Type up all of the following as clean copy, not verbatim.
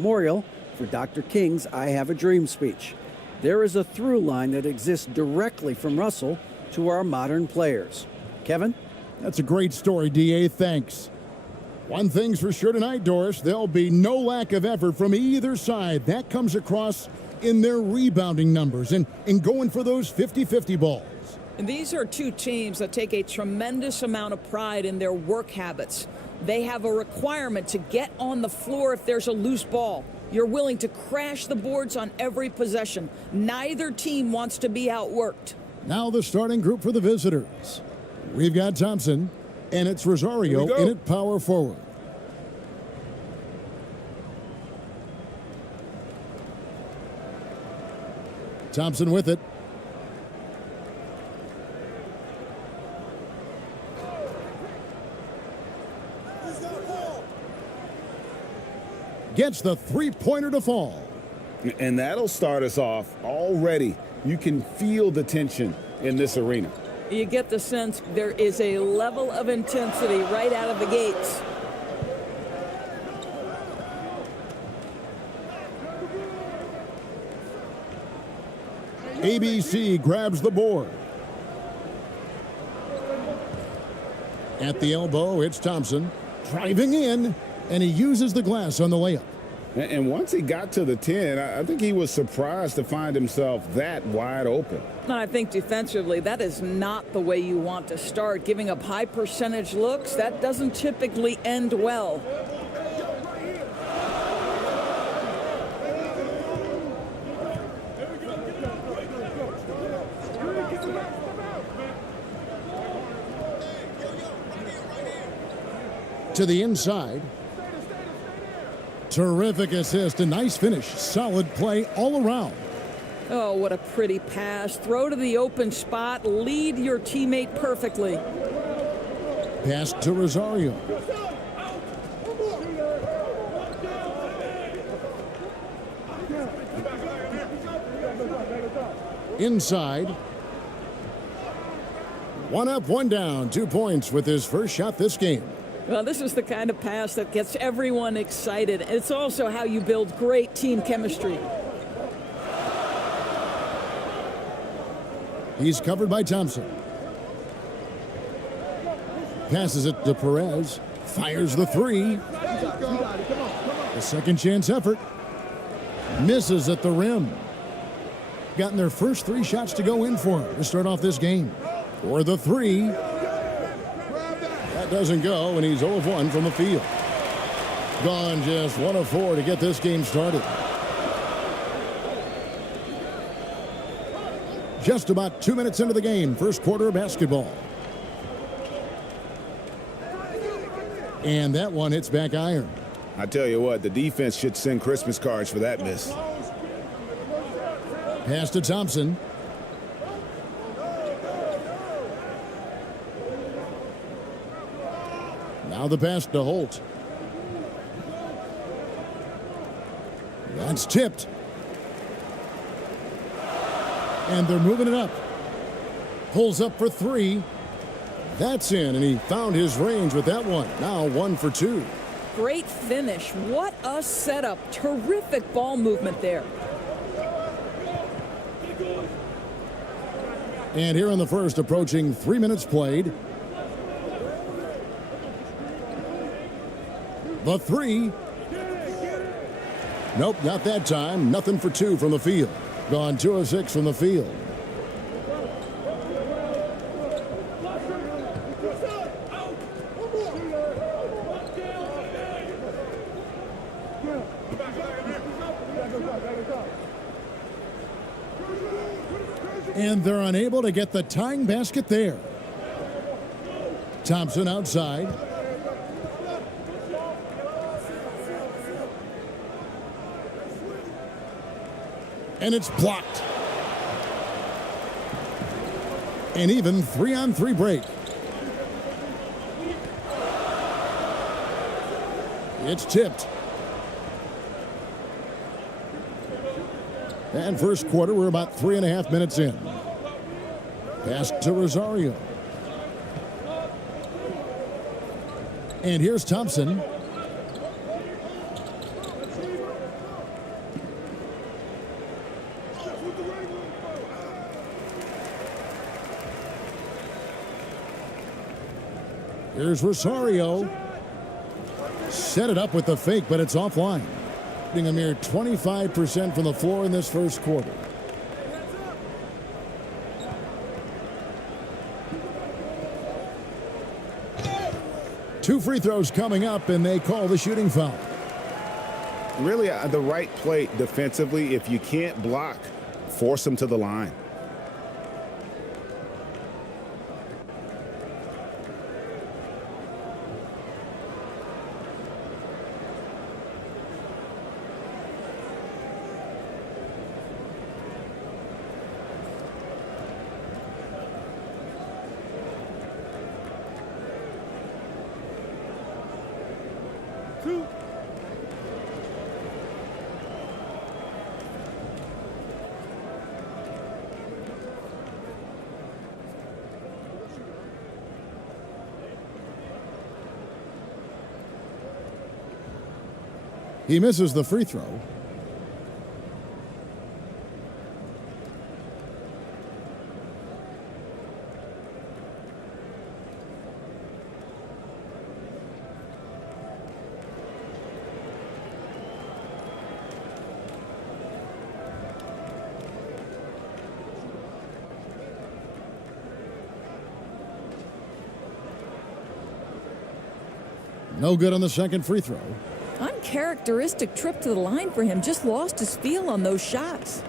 memorial for Dr. King's I Have a Dream speech. There is a through line that exists directly from Russell to our modern players. Kevin? That's a great story, D.A. Thanks. One thing's for sure tonight, Doris. There'll be no lack of effort from either side. That comes across in their rebounding numbers and going for those 50-50 balls. And these are two teams that take a tremendous amount of pride in their work habits. They have a requirement to get on the floor if there's a loose ball. You're willing to crash the boards on every possession. Neither team wants to be outworked. Now the starting group for the visitors. We've got Thompson, and it's Rosario in at power forward. Thompson with it. Gets the three-pointer to fall. And that'll start us off already. You can feel the tension in this arena. You get the sense there is a level of intensity right out of the gates. ABC grabs the board. At the elbow, it's Thompson. Driving in, and he uses the glass on the layup. And once he got to the 10, I think he was surprised to find himself that wide open. I think defensively, that is not the way you want to start. Giving up high percentage looks, that doesn't typically end well. To the inside. Terrific assist, a nice finish, solid play all around. Oh, what a pretty pass. Throw to the open spot, lead your teammate perfectly. Pass to Rosario. Inside. One up, one down, 2 points with his first shot this game. Well, this is the kind of pass that gets everyone excited. It's also how you build great team chemistry. He's covered by Thompson. Passes it to Perez. Fires the three. A second chance effort. Misses at the rim. Gotten their first 3 shots to go in for him to start off this game. For the three. Doesn't go, and he's 0 of 1 from the field. Gone just 1 of 4 to get this game started. Just about 2 minutes into the game, first quarter of basketball. And that one hits back iron. I tell you what, the defense should send Christmas cards for that miss. Pass to Thompson. Now the pass to Holt. That's tipped. And they're moving it up. Pulls up for 3. That's in, and he found his range with that one. Now 1 for 2. Great finish. What a setup. Terrific ball movement there. And here in the first, approaching 3 minutes played. The three. Nope, not that time. Nothing for 2 from the field. Gone 2 of 6 from the field. And they're unable to get the tying basket there. Thompson outside. And it's blocked. An even 3-on-3 break. It's tipped. And first quarter, we're about 3.5 minutes in. Pass to Rosario. And here's Thompson. Here's Rosario. Set it up with the fake, but it's offline. Shooting a mere 25% from the floor in this first quarter. Two free throws coming up, and they call the shooting foul. Really, the right play defensively. If you can't block, force them to the line. He misses the free throw. No good on the second free throw. Uncharacteristic trip to the line for him. Just lost his feel on those shots.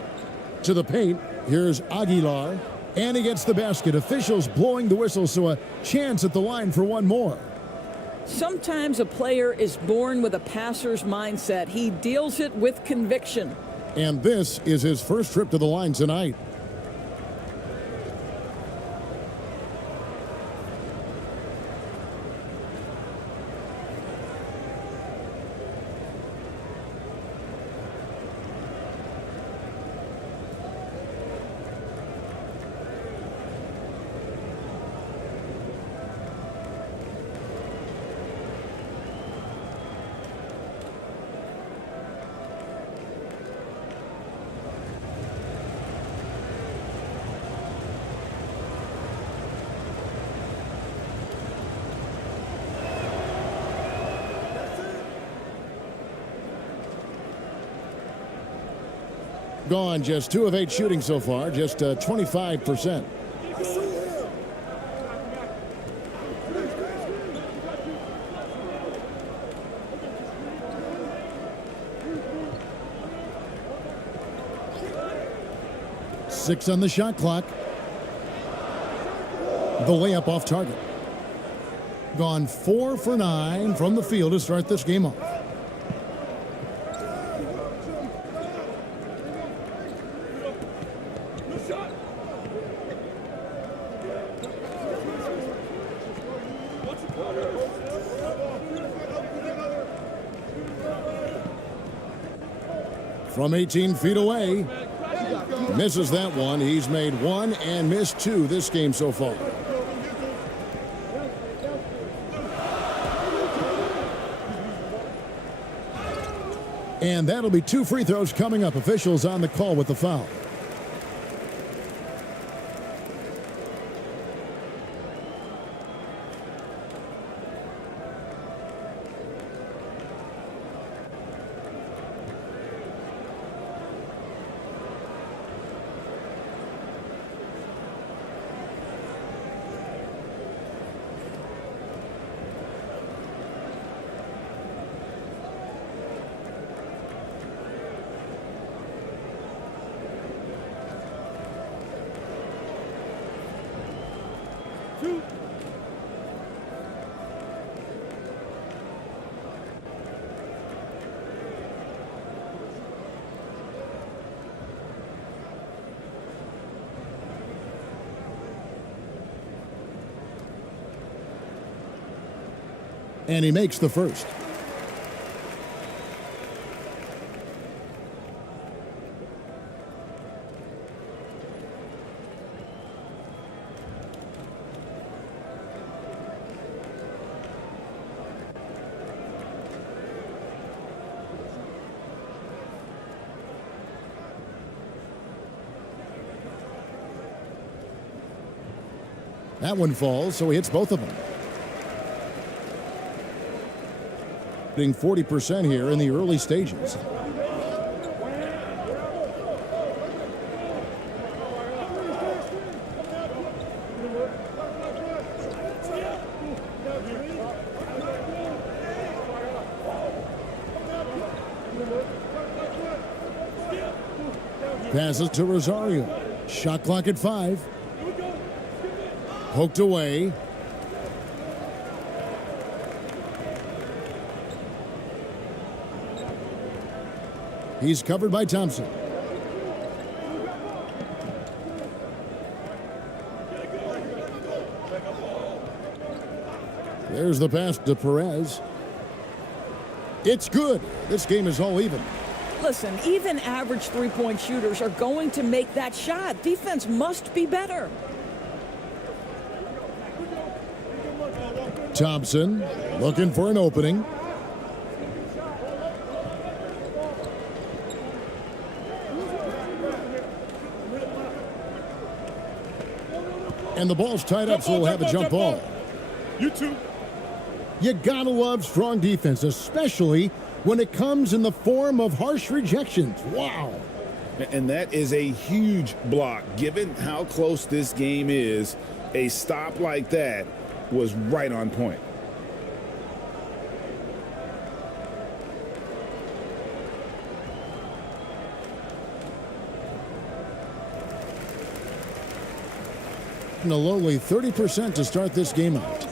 To the paint, here's Aguilar, and he gets the basket. Officials blowing the whistle, so a chance at the line for one more. Sometimes a player is born with a passer's mindset. He deals it with conviction. And this is his first trip to the line tonight. Gone just 2 of 8 shooting so far, just 25%. Six on the shot clock. The layup off target. Gone 4 for 9 from the field to start this game off. From 18 feet away. Misses that one. He's made 1 and missed 2 this game so far. And that'll be 2 free throws coming up. Officials on the call with the foul. And he makes the first. That one falls, so he hits both of them. Hitting 40% here in the early stages. Passes to Rosario. Shot clock at 5. Poked away. He's covered by Thompson. There's the pass to Perez. It's good. This game is all even. Listen, even average three-point shooters are going to make that shot. Defense must be better. Thompson looking for an opening. And the ball's tied up, so we'll have a jump ball. You too. You gotta love strong defense, especially when it comes in the form of harsh rejections. Wow. And that is a huge block. Given how close this game is, a stop like that was right on point. And a lowly 30% to start this game out.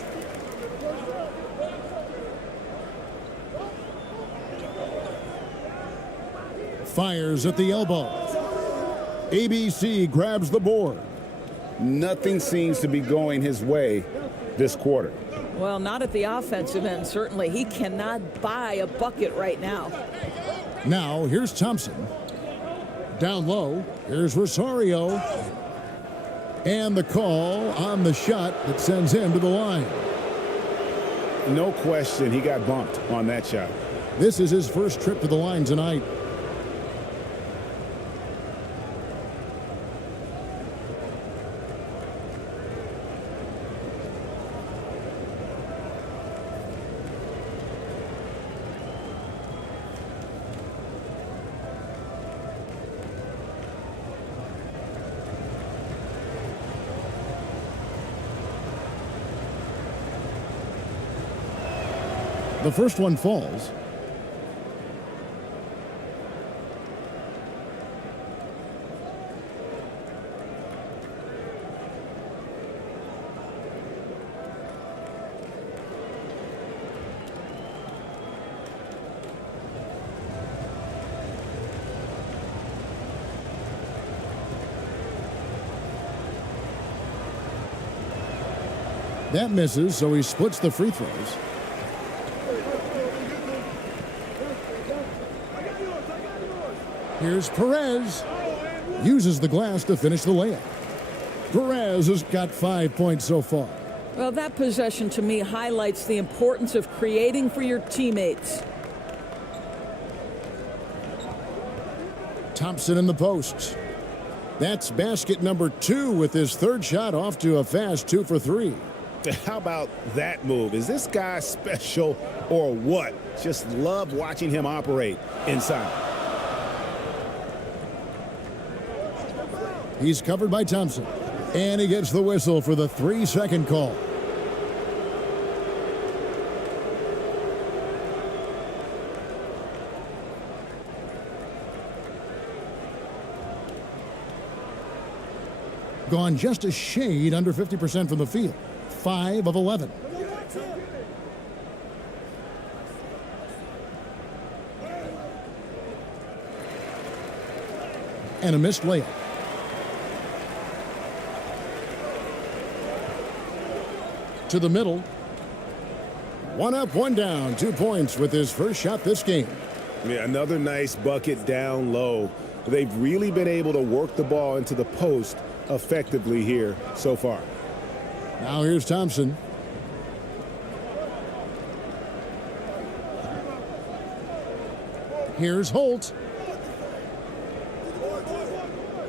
Fires at the elbow. ABC grabs the board. Nothing seems to be going his way this quarter. Well, not at the offensive end, certainly. He cannot buy a bucket right now. Now, here's Thompson. Down low, here's Rosario. And the call on the shot that sends him to the line. No question, he got bumped on that shot. This is his first trip to the line tonight. The first one falls. That misses, so he splits the free throws. Here's Perez. Uses the glass to finish the layup. Perez has got 5 points so far. Well, that possession to me highlights the importance of creating for your teammates. Thompson in the post. That's basket number 2 with his third shot off to a fast 2 for 3. How about that move? Is this guy special or what? Just love watching him operate inside. He's covered by Thompson. And he gets the whistle for the 3-second call. Gone just a shade under 50% from the field. 5 of 11. And a missed layup. To the middle. 1 up, 1 down. 2 points with his first shot this game. Yeah, another nice bucket down low. They've really been able to work the ball into the post effectively here so far. Now here's Thompson. Here's Holt.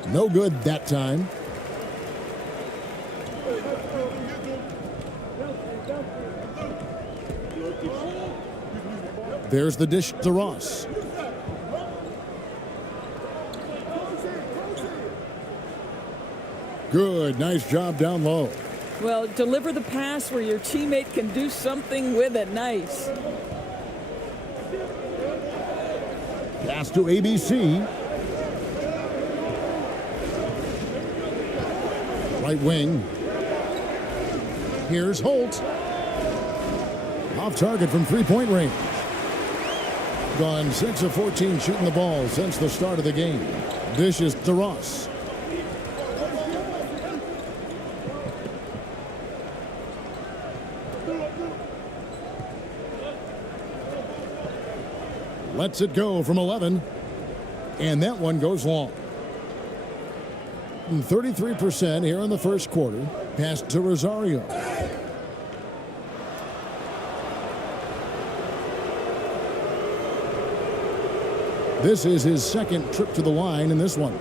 No good that time. There's the dish to Ross. Good, nice job down low. Well, deliver the pass where your teammate can do something with it. Nice. Pass to ABC. Right wing. Here's Holt. Off target from three-point range. Gone 6 of 14 shooting the ball since the start of the game. Dish is to Ross. Lets it go from 11. And that one goes long. 33% here in the first quarter. Pass to Rosario. This is his second trip to the line in this one.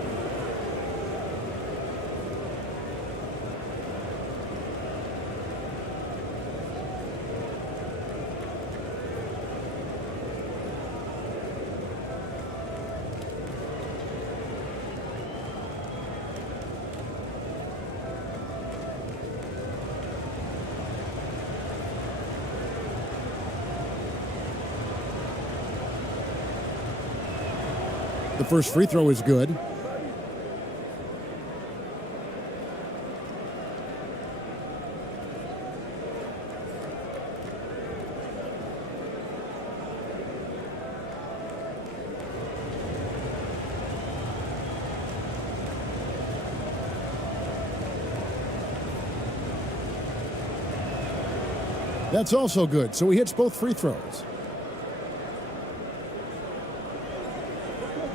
The first free throw is good. That's also good. So he hits both free throws.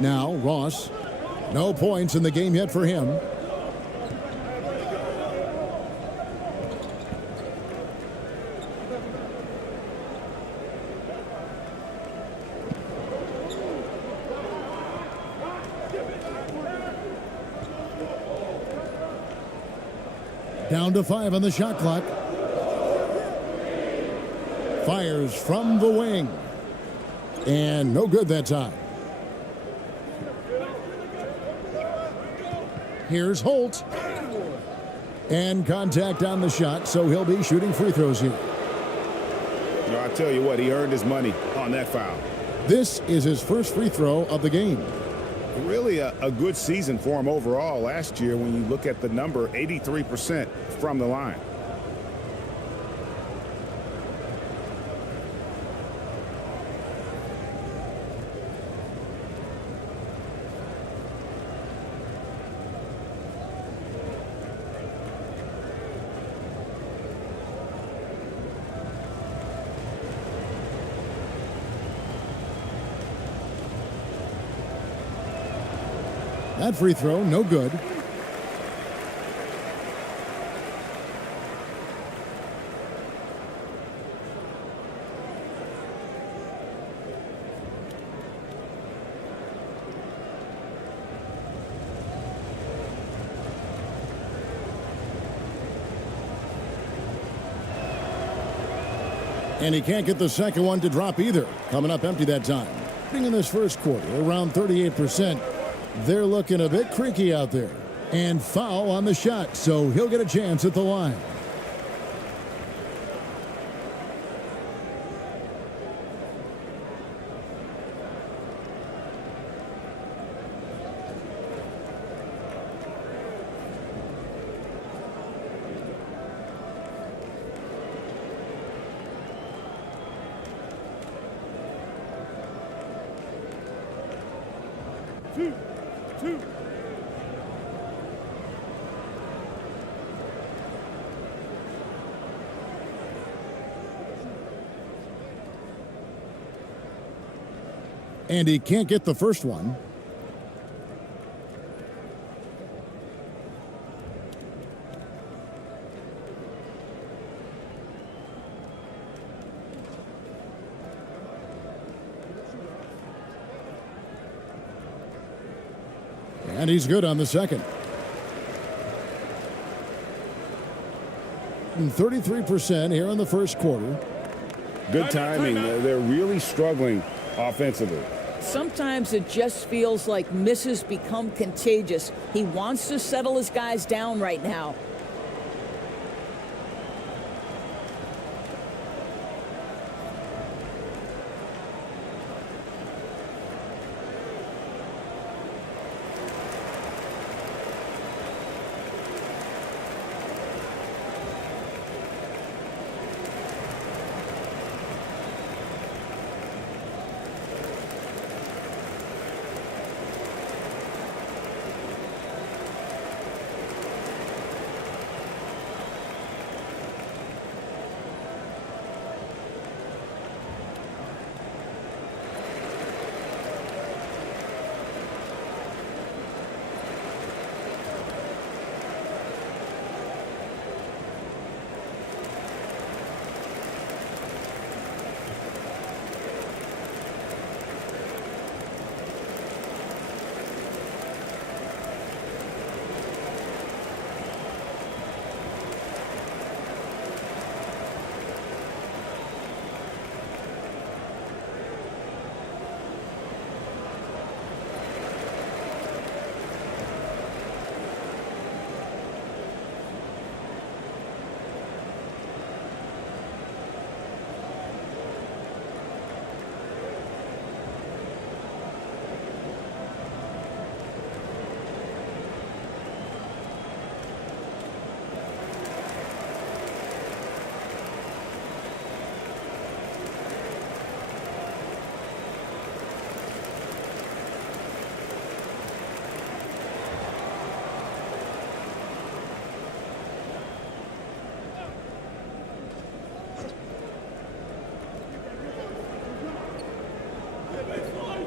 Now, Ross. No points in the game yet for him. Down to 5 on the shot clock. Fires from the wing. And no good that time. Here's Holt. And contact on the shot, so he'll be shooting free throws here. I tell you what, he earned his money on that foul. This is his first free throw of the game. Really a good season for him overall last year when you look at the number, 83% from the line. That free throw, no good. And he can't get the second one to drop either. Coming up empty that time. In this first quarter, around 38%. They're looking a bit creaky out there. And foul on the shot, so he'll get a chance at the line. Two. And he can't get the first one. And he's good on the second. 33% here in the first quarter. Good timing. They're really struggling offensively. Sometimes it just feels like misses become contagious. He wants to settle his guys down right now.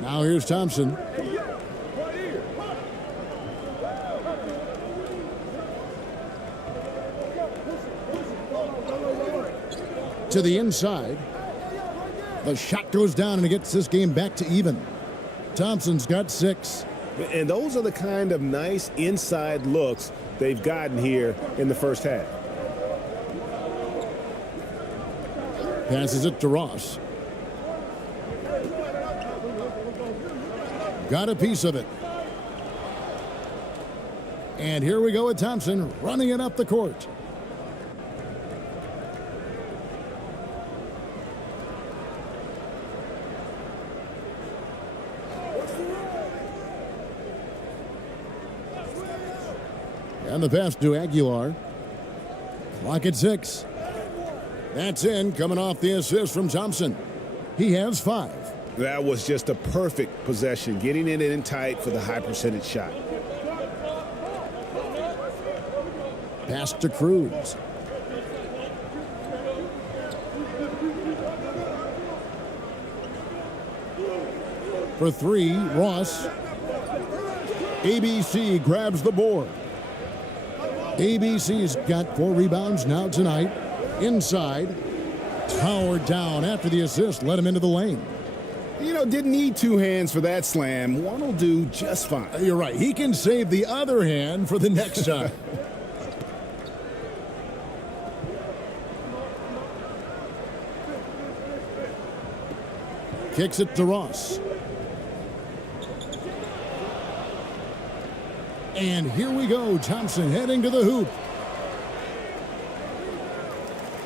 Now here's Thompson. To the inside. The shot goes down and it gets this game back to even. Thompson's got 6. And those are the kind of nice inside looks they've gotten here in the first half. Passes it to Ross. Got a piece of it. And here we go with Thompson running it up the court. And the pass to Aguilar. Clock at 6. That's in, coming off the assist from Thompson. He has 5. That was just a perfect possession, getting it in tight for the high percentage shot. Pass to Cruz. For 3, Ross. ABC grabs the board. ABC's got 4 rebounds now tonight. Inside. Powered down after the assist. Let him into the lane. You know, didn't need 2 hands for that slam. One will do just fine. You're right. He can save the other hand for the next time. Kicks it to Ross. And here we go. Thompson heading to the hoop.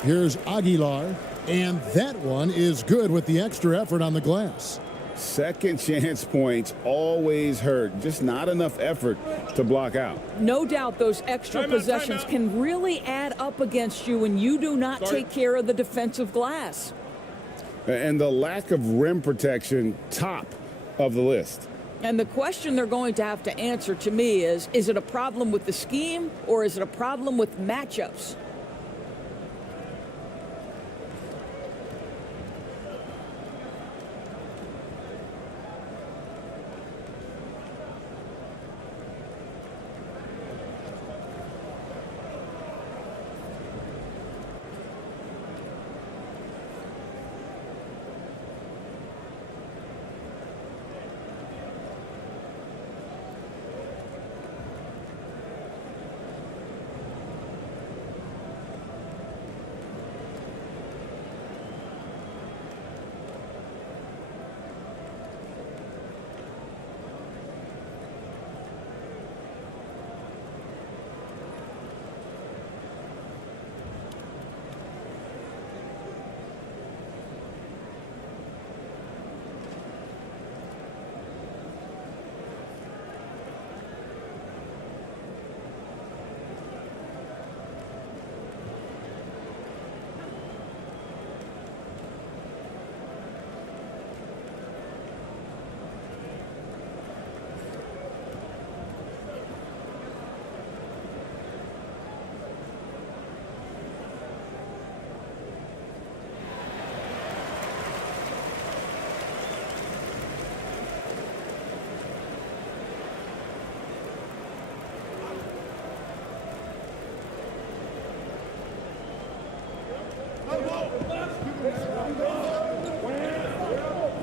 Here's Aguilar. And that one is good with the extra effort on the glass. Second chance points always hurt. Just not enough effort to block out. No doubt those extra possessions can really add up against you when you do not take care of the defensive glass. And the lack of rim protection, top of the list. And the question they're going to have to answer to me is it a problem with the scheme or is it a problem with matchups?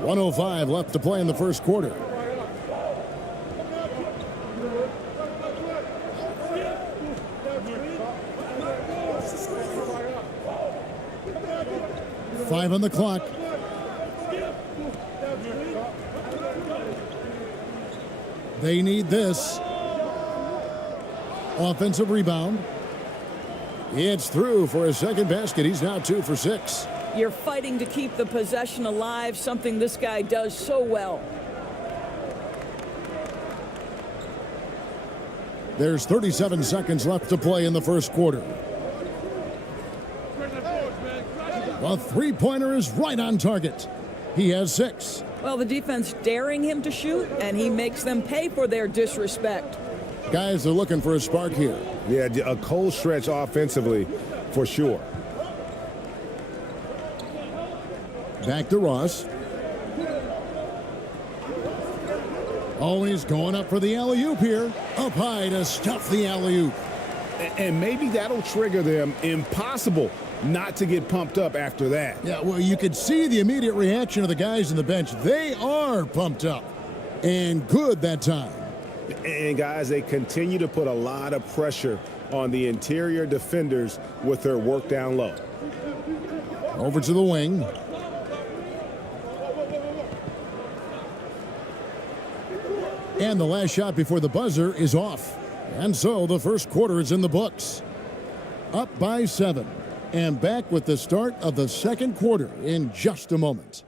1:05 left to play in the first quarter. Five on the clock. They need this. Offensive rebound. It's through for his second basket. He's now 2 for 6. You're fighting to keep the possession alive, something this guy does so well. There's 37 seconds left to play in the first quarter. A three-pointer is right on target. He has 6. Well, the defense daring him to shoot, and he makes them pay for their disrespect. Guys are looking for a spark here. Yeah, a cold stretch offensively for sure. Back to Ross. Oh, and he's going up for the alley-oop here. Up high to stuff the alley-oop. And maybe that'll trigger them. Impossible not to get pumped up after that. Yeah, well, you could see the immediate reaction of the guys on the bench. They are pumped up. And good that time. And, guys, they continue to put a lot of pressure on the interior defenders with their work down low. Over to the wing. And the last shot before the buzzer is off. And so the first quarter is in the books. Up by 7. And back with the start of the second quarter in just a moment.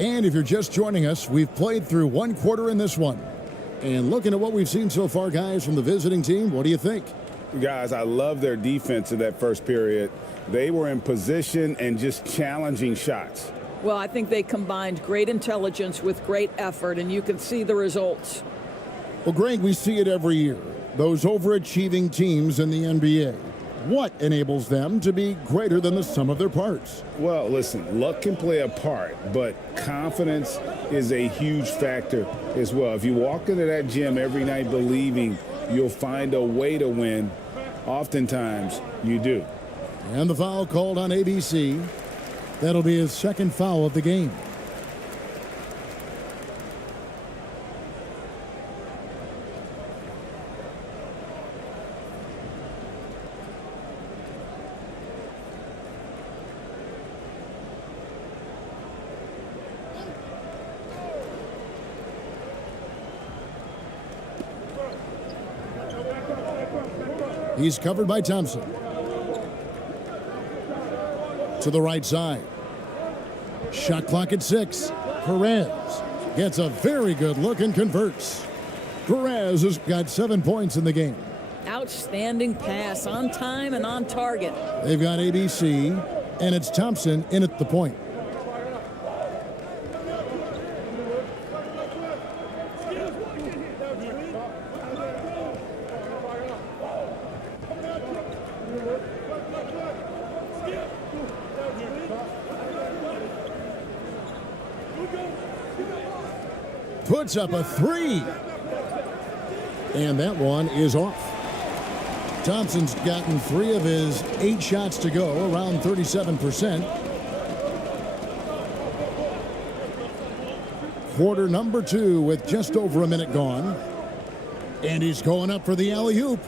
And if you're just joining us, we've played through one quarter in this one. And looking at what we've seen so far, guys, from the visiting team, what do you think? Guys, I love their defense in that first period. They were in position and just challenging shots. Well, I think they combined great intelligence with great effort, and you can see the results. Well, Greg, we see it every year. Those overachieving teams in the NBA. What enables them to be greater than the sum of their parts? Well, listen, luck can play a part, but confidence is a huge factor as well. If you walk into that gym every night believing you'll find a way to win, oftentimes you do. And the foul called on ABC. That'll be his second foul of the game. He's covered by Thompson. To the right side. Shot clock at 6. Perez gets a very good look and converts. Perez has got 7 points in the game. Outstanding pass, on time and on target. They've got ABC, and it's Thompson in at the point. Puts up a 3. And that one is off. Thompson's gotten 3 of his 8 shots to go, around 37%. Quarter number 2 with just over a minute gone. And he's going up for the alley-oop.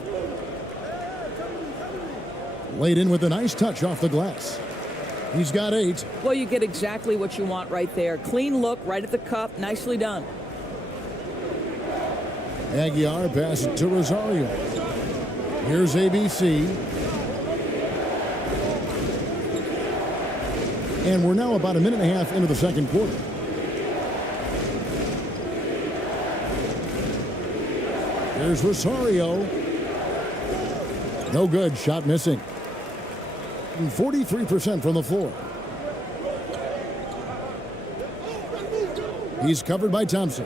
Laid in with a nice touch off the glass. He's got 8. Well, you get exactly what you want right there. Clean look, right at the cup. Nicely done. Aguiar passes it to Rosario. Here's ABC. And we're now about a minute and a half into the second quarter. Here's Rosario. No good. Shot missing. 43% from the floor. He's covered by Thompson.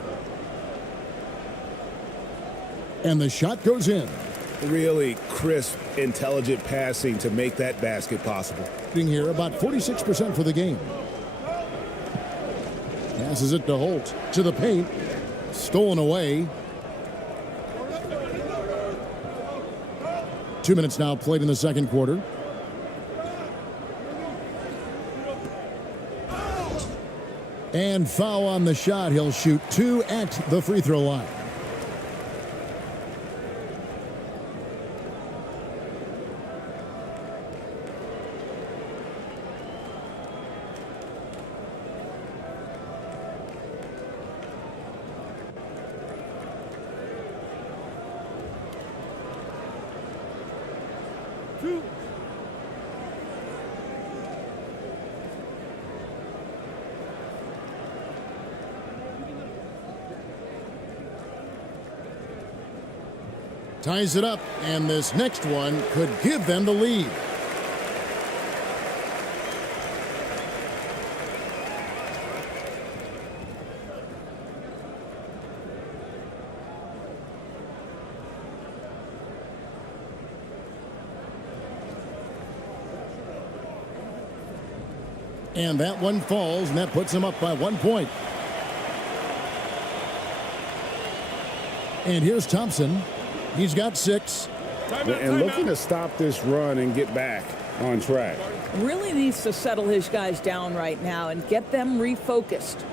And the shot goes in. Really crisp, intelligent passing to make that basket possible. Here, about 46% for the game. Passes it to Holt. To the paint. Stolen away. 2 minutes now played in the second quarter. And foul on the shot. He'll shoot 2 at the free throw line. Ties it up, and this next one could give them the lead. And that one falls, and that puts them up by 1 point. And here's Thompson. He's got 6. And looking to stop this run and get back on track. Really needs to settle his guys down right now and get them refocused.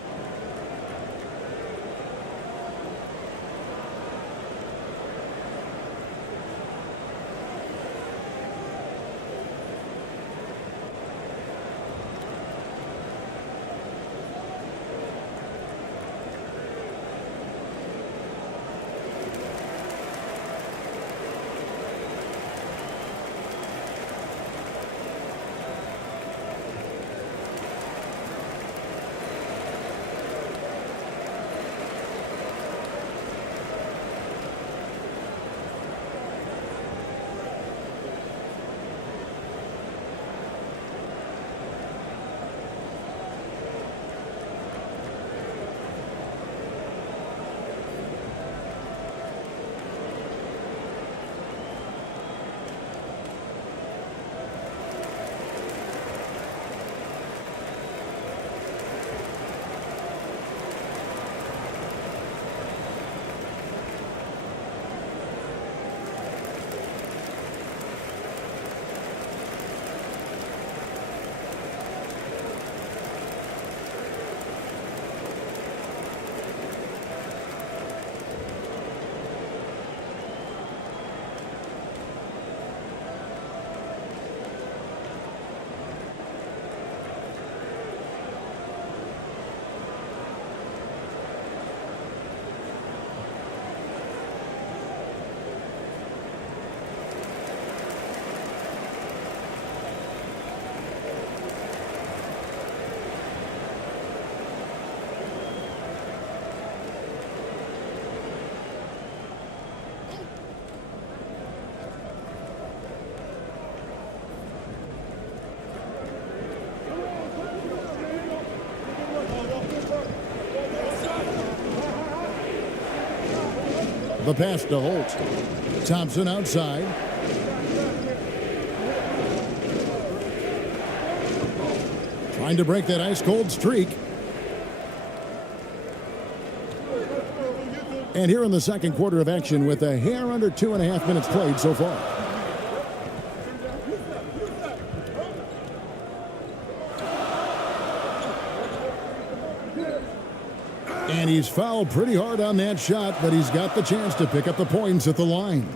The pass to Holt. Thompson outside. Trying to break that ice-cold streak. And here in the second quarter of action with a hair under 2.5 minutes played so far. And he's fouled pretty hard on that shot, but he's got the chance to pick up the points at the line.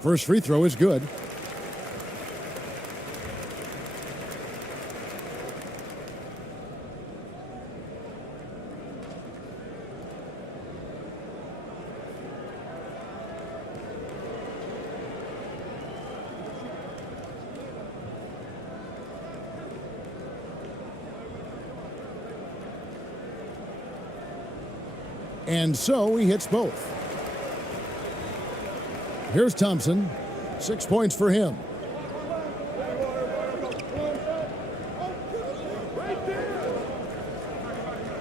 First free throw is good. And so he hits both. Here's Thompson. 6 points for him.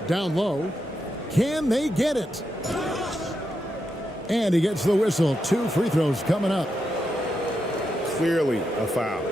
Down low. Can they get it? And he gets the whistle. 2 free throws coming up. Clearly a foul.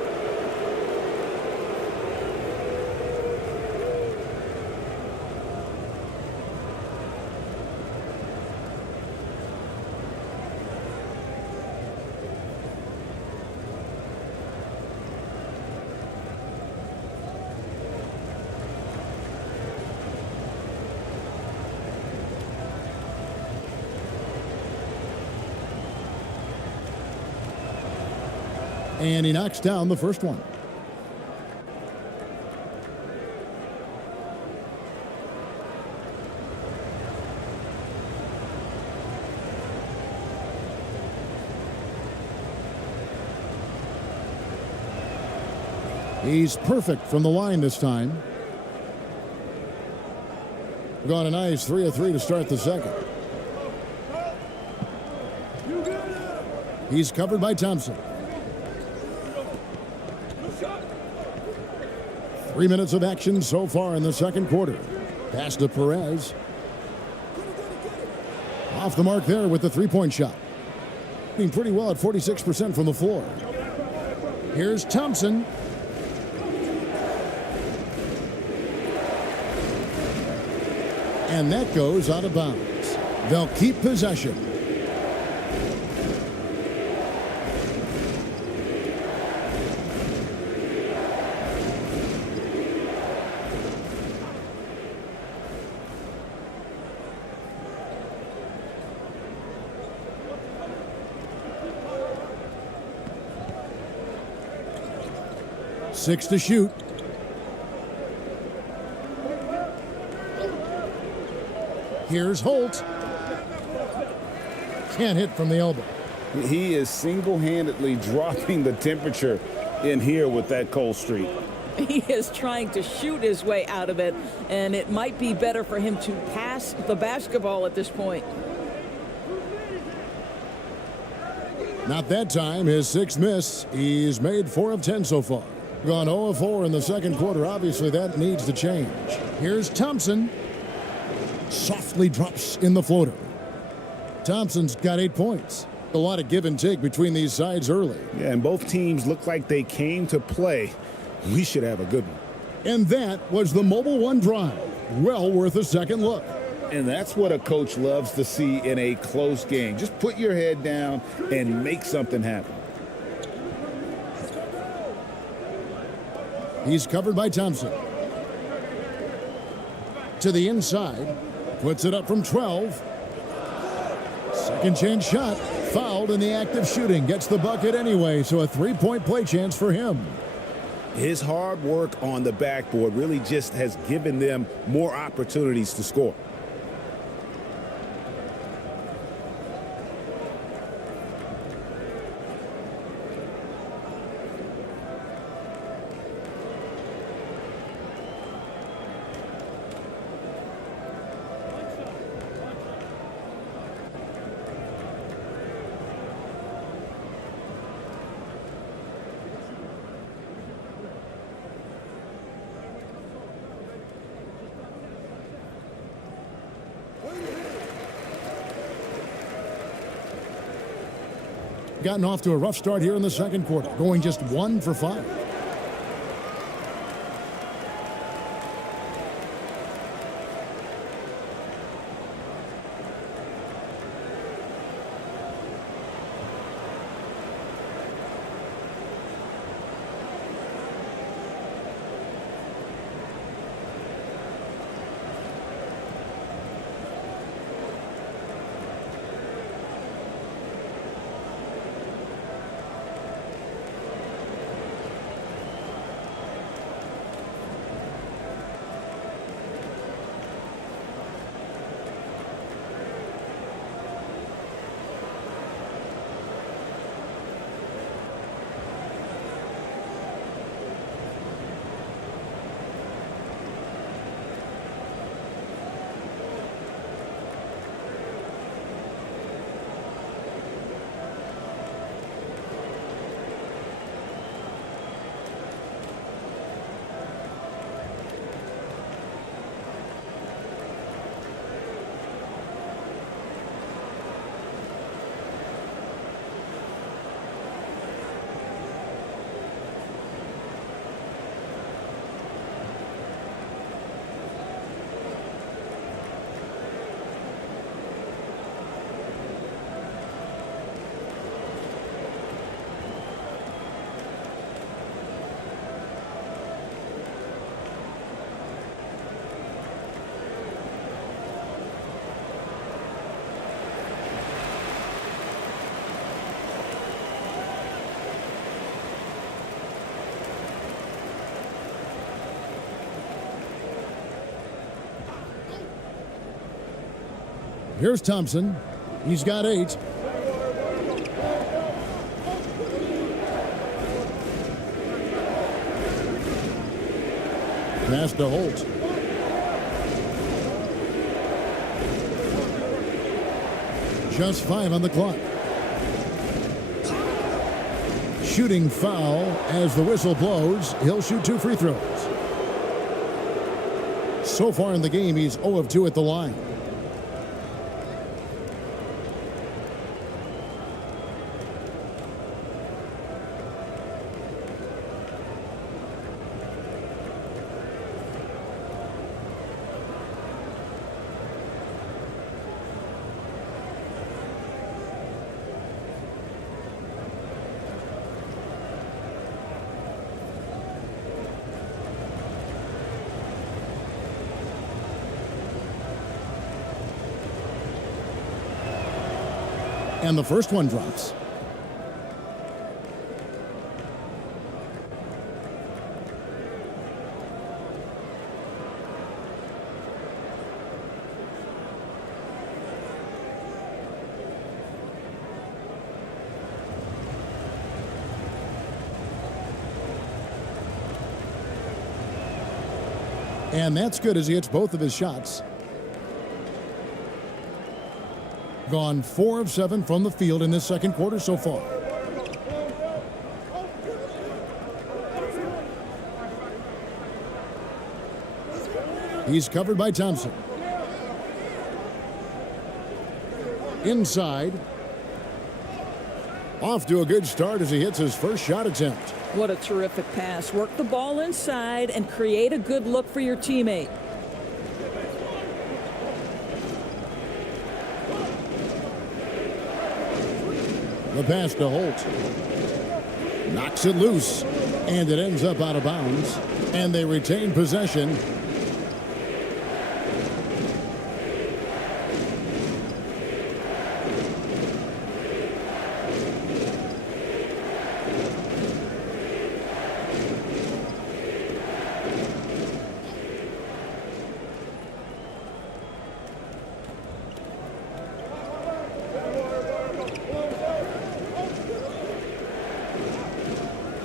And he knocks down the first one. He's perfect from the line this time. Got a nice 3 of 3 to start the second. He's covered by Thompson. 3 minutes of action so far in the second quarter. Pass to Perez. Off the mark there with the three-point shot. Being pretty well at 46% from the floor. Here's Thompson. And that goes out of bounds. They'll keep possession. Six to shoot. Here's Holt. Can't hit from the elbow. He is single-handedly dropping the temperature in here with that cold streak. He is trying to shoot his way out of it, and it might be better for him to pass the basketball at this point. Not that time. His sixth miss. He's made 4 of 10 so far. Gone 0 of 4 in the second quarter. Obviously, that needs to change. Here's Thompson. Softly drops in the floater. Thompson's got 8 points. A lot of give and take between these sides early. Yeah, and both teams look like they came to play. We should have a good one. And that was the Mobile One drive. Well worth a second look. And that's what a coach loves to see in a close game. Just put your head down and make something happen. He's covered by Thompson. To the inside. Puts it up from 12. Second chance shot. Fouled in the act of shooting. Gets the bucket anyway, so a 3-point play chance for him. His hard work on the backboard really just has given them more opportunities to score. Gotten off to a rough start here in the second quarter, going just 1 for 5. Here's Thompson. He's got 8. Pass to Holt. Just 5 on the clock. Shooting foul as the whistle blows. He'll shoot 2 free throws. So far in the game, he's 0 of 2 at the line. And the first one drops. And that's good as he hits both of his shots. Gone 4 of 7 from the field in this second quarter so far. He's covered by Thompson. Inside. Off to a good start as he hits his first shot attempt. What a terrific pass. Work the ball inside and create a good look for your teammate. The pass to Holt. Knocks it loose. And it ends up out of bounds. And they retain possession.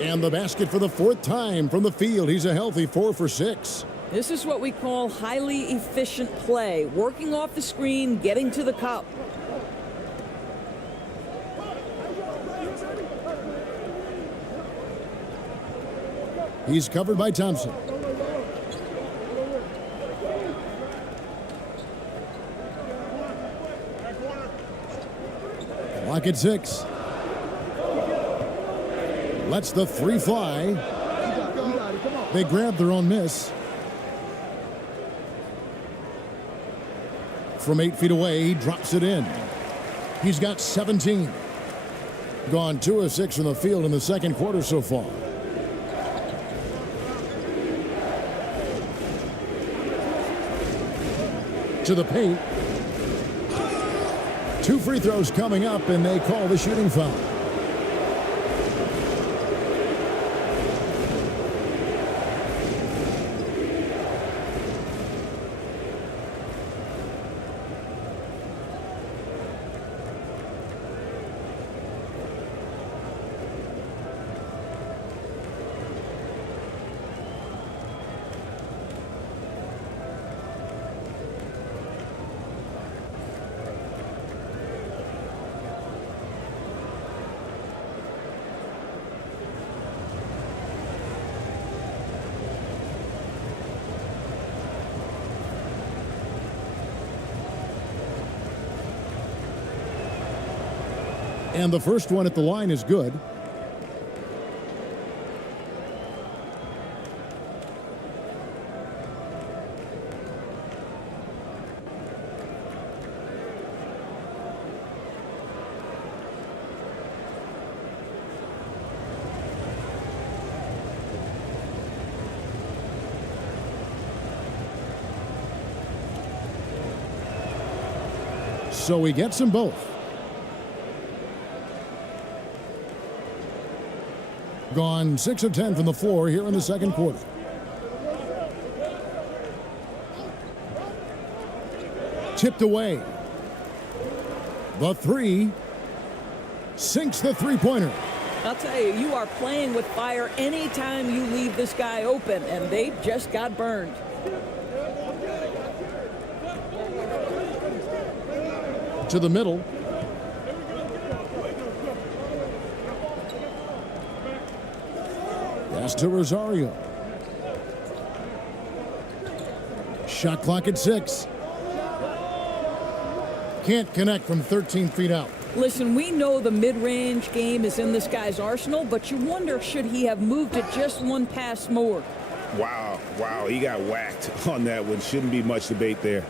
And the basket for the 4th time from the field. He's a healthy 4 for 6. This is what we call highly efficient play. Working off the screen, getting to the cup. He's covered by Thompson. Clock at 6. Lets the 3 fly. They grab their own miss. From 8 feet away, he drops it in. He's got 17. Gone 2 of 6 from the field in the second quarter so far. To the paint. 2 free throws coming up, and they call the shooting foul. And the first one at the line is good. So he gets them both. Gone 6 of 10 from the floor here in the second quarter. Tipped away. The three. Sinks the three-pointer. I'll tell you, you are playing with fire anytime you leave this guy open, and they just got burned. To the middle. Pass to Rosario. Shot clock at 6. Can't connect from 13 feet out. Listen, we know the mid-range game is in this guy's arsenal, but you wonder, should he have moved it just one pass more? Wow, he got whacked on that one. Shouldn't be much debate there.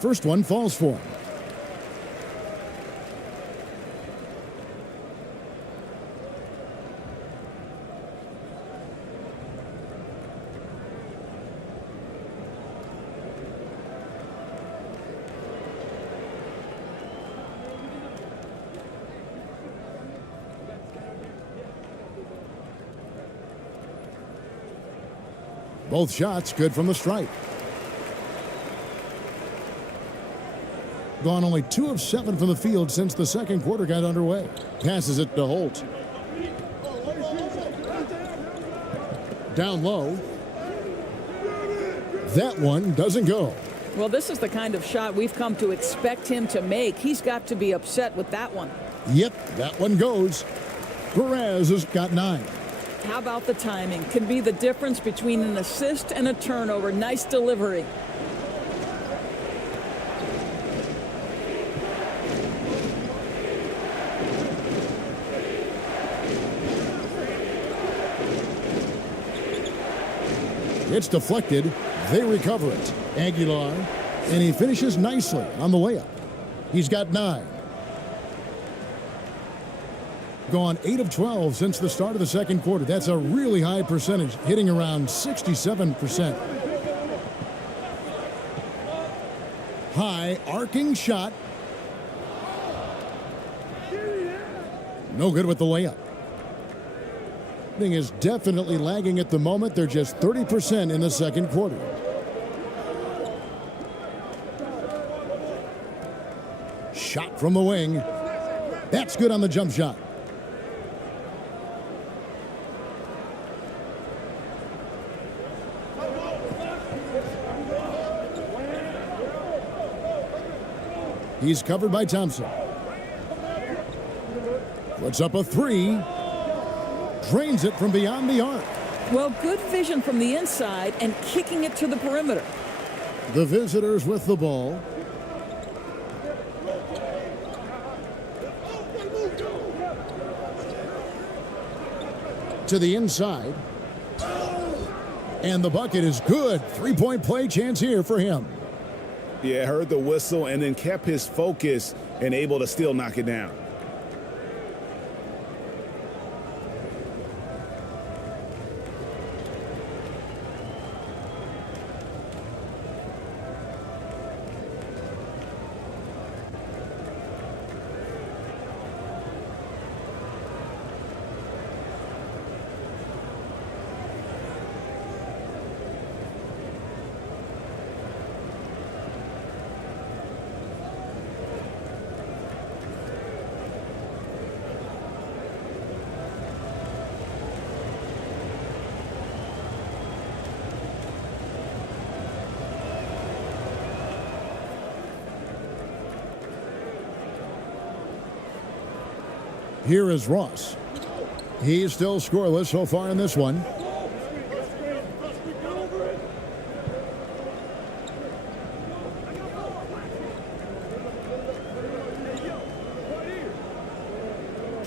First one falls for him. Both shots good from the stripe. Gone only 2 of 7 from the field since the second quarter got underway. Passes it to Holt. Down low. That one doesn't go. Well, this is the kind of shot we've come to expect him to make. He's got to be upset with that one. Yep, that one goes. Perez has got 9. How about the timing? Can be the difference between an assist and a turnover. Nice delivery. It's deflected. They recover it. Aguilar. And he finishes nicely on the layup. He's got 9. Gone 8 of 12 since the start of the second quarter. That's a really high percentage, hitting around 67%. High arcing shot. No good with the layup. Thing is definitely lagging at the moment. They're just 30% in the second quarter. Shot from the wing. That's good on the jump shot. He's covered by Thompson. Puts up a 3. Drains it from beyond the arc. Well, good vision from the inside and kicking it to the perimeter. The visitors with the ball. To the inside. And the bucket is good. 3-point play chance here for him. Yeah, heard the whistle and then kept his focus and able to still knock it down. Here is Ross. He's still scoreless so far in this one.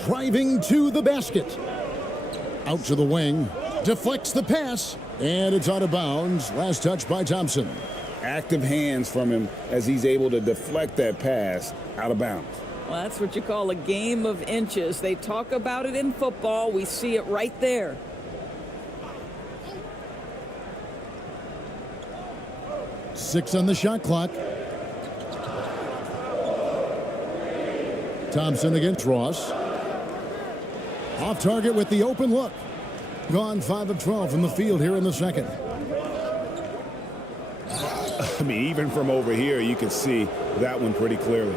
driving to the basket. Out to the wing, deflects the pass, and it's out of bounds. Last touch by Thompson. Active hands from him as he's able to deflect that pass out of bounds. Well, that's what you call a game of inches. They talk about it in football. We see it right there. 6 on the shot clock. Thompson against Ross. Off target with the open look. Gone 5 of 12 from the field here in the second. I mean, even from over here, you can see that one pretty clearly.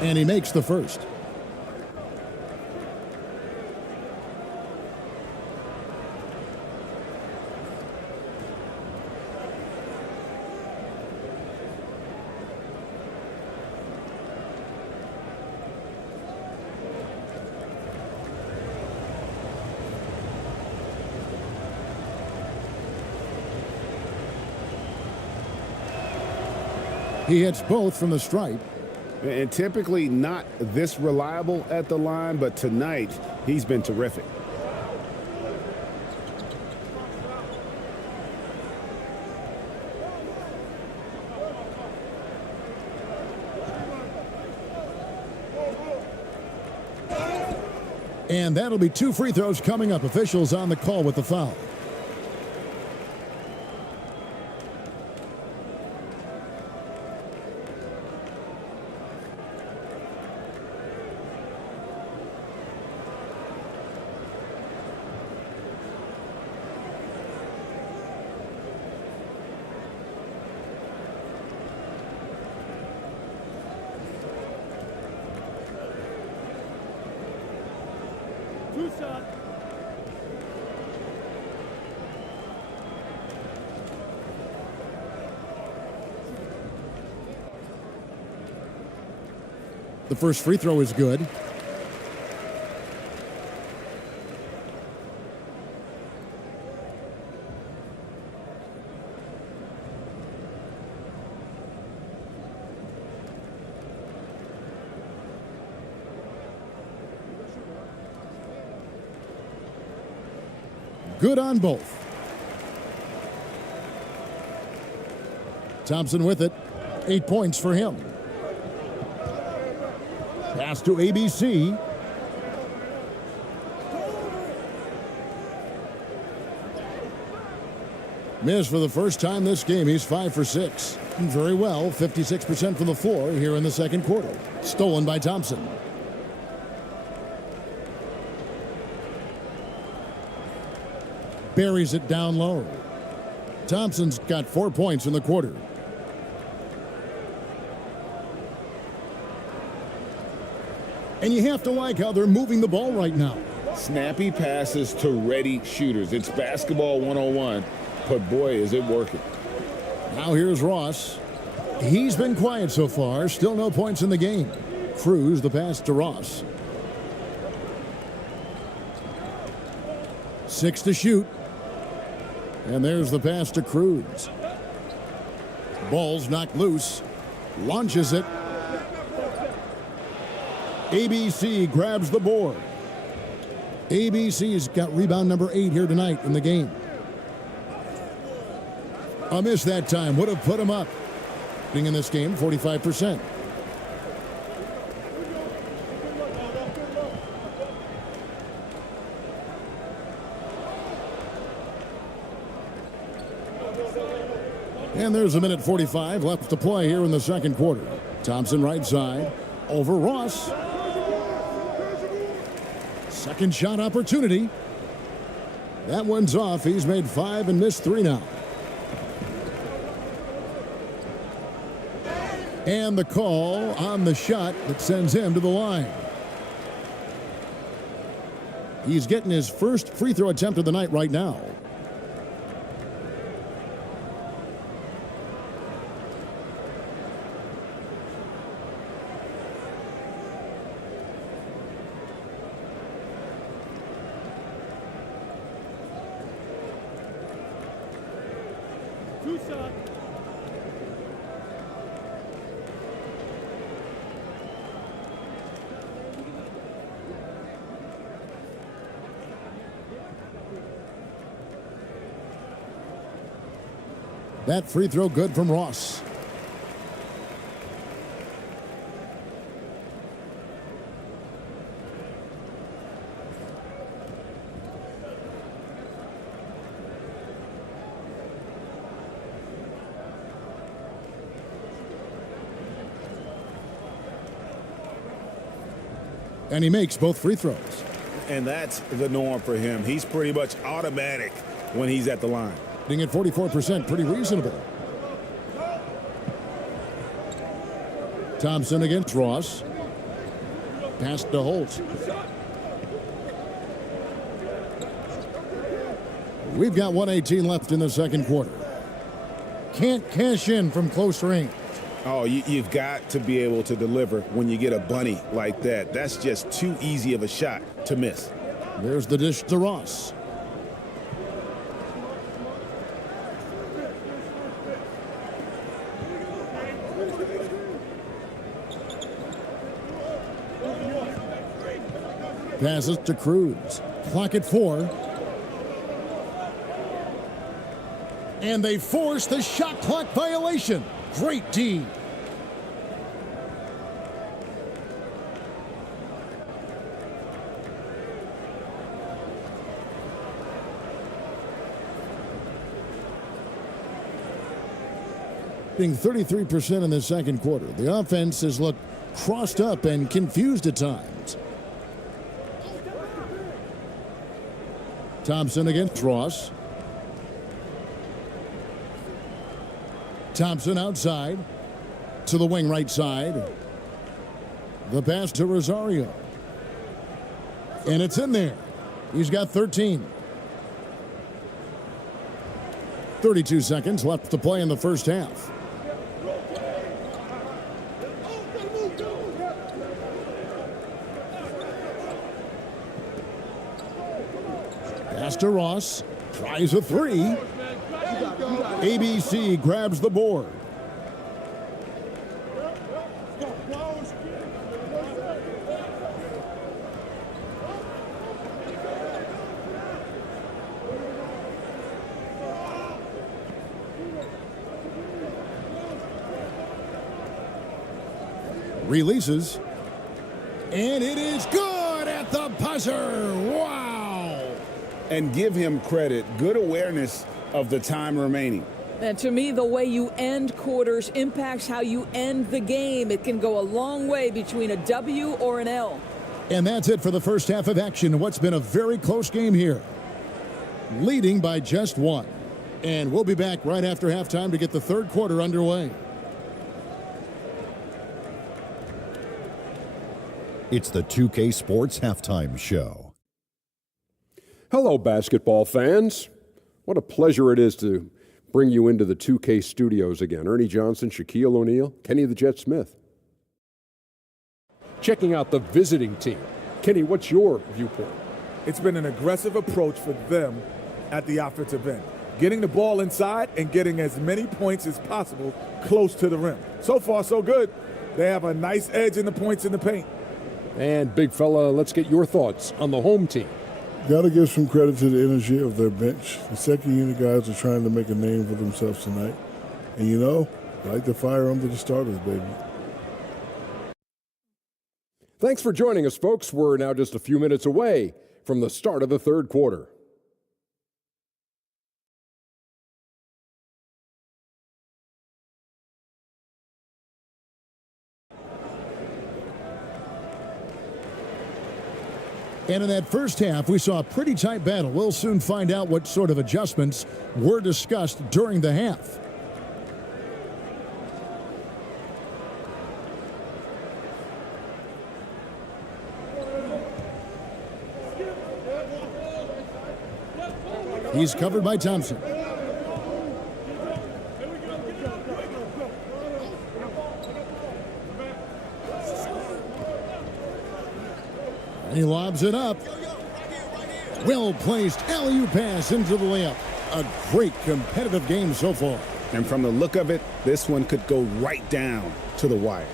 And he makes the first. He hits both from the stripe. And typically not this reliable at the line, but tonight he's been terrific. And that'll be 2 free throws coming up. Officials on the call with the foul. The first free throw is good. Good on both. Thompson with it. 8 points for him. Pass to ABC. Missed for the first time this game. He's 5 for 6. Very well, 56% from the floor here in the second quarter. Stolen by Thompson. Buries it down low. Thompson's got 4 points in the quarter. And you have to like how they're moving the ball right now. Snappy passes to ready shooters. It's basketball 101, but boy, is it working. Now here's Ross. He's been quiet so far. Still no points in the game. Cruz the pass to Ross. 6 to shoot. And there's the pass to Cruz. Ball's knocked loose. Launches it. ABC grabs the board. ABC's got rebound number 8 here tonight in the game. A miss that time would have put him up. Being in this game, 45%. And there's a minute 45 left to play here in the second quarter. Thompson right side over Ross. Second shot opportunity. That one's off. He's made 5 and missed 3 now. And the call on the shot that sends him to the line. He's getting his first free throw attempt of the night right now. That free throw good from Ross. And he makes both free throws. And that's the norm for him. He's pretty much automatic when he's at the line. At 44%, pretty reasonable. Thompson against Ross. Pass to Holt. We've got 1:18 left in the second quarter. Can't cash in from close range. Oh, you've got to be able to deliver when you get a bunny like that. That's just too easy of a shot to miss. There's the dish to Ross. Passes to Cruz. Clock at 4. And they force the shot clock violation. Great D. Being 33% in the second quarter. The offense has looked crossed up and confused at times. Thompson against Ross. Thompson outside to the wing right side. The pass to Rosario. And it's in there. He's got 13. 32 seconds left to play in the first half. Pass to Ross. Tries a 3. ABC grabs the board. Releases. And it is good at the buzzer. Wow. And give him credit. Good awareness of the time remaining. And to me, the way you end quarters impacts how you end the game. It can go a long way between a W or an L. And that's it for the first half of action. What's been a very close game here. Leading by just 1. And we'll be back right after halftime to get the third quarter underway. It's the 2K Sports Halftime Show. Hello, basketball fans. What a pleasure it is to bring you into the 2K studios again. Ernie Johnson, Shaquille O'Neal, Kenny the Jet Smith. Checking out the visiting team. Kenny, what's your viewpoint? It's been an aggressive approach for them at the offensive end. Getting the ball inside and getting as many points as possible close to the rim. So far, so good. They have a nice edge in the points in the paint. And big fella, let's get your thoughts on the home team. Got to give some credit to the energy of their bench. The second unit guys are trying to make a name for themselves tonight. And you know, I like the fire under the starters, baby. Thanks for joining us, folks. We're now just a few minutes away from the start of the third quarter. And in that first half, we saw a pretty tight battle. We'll soon find out what sort of adjustments were discussed during the half. He's covered by Thompson. He lobs it up. Well-placed alley-oop pass into the layup. A great competitive game so far. And from the look of it, this one could go right down to the wire.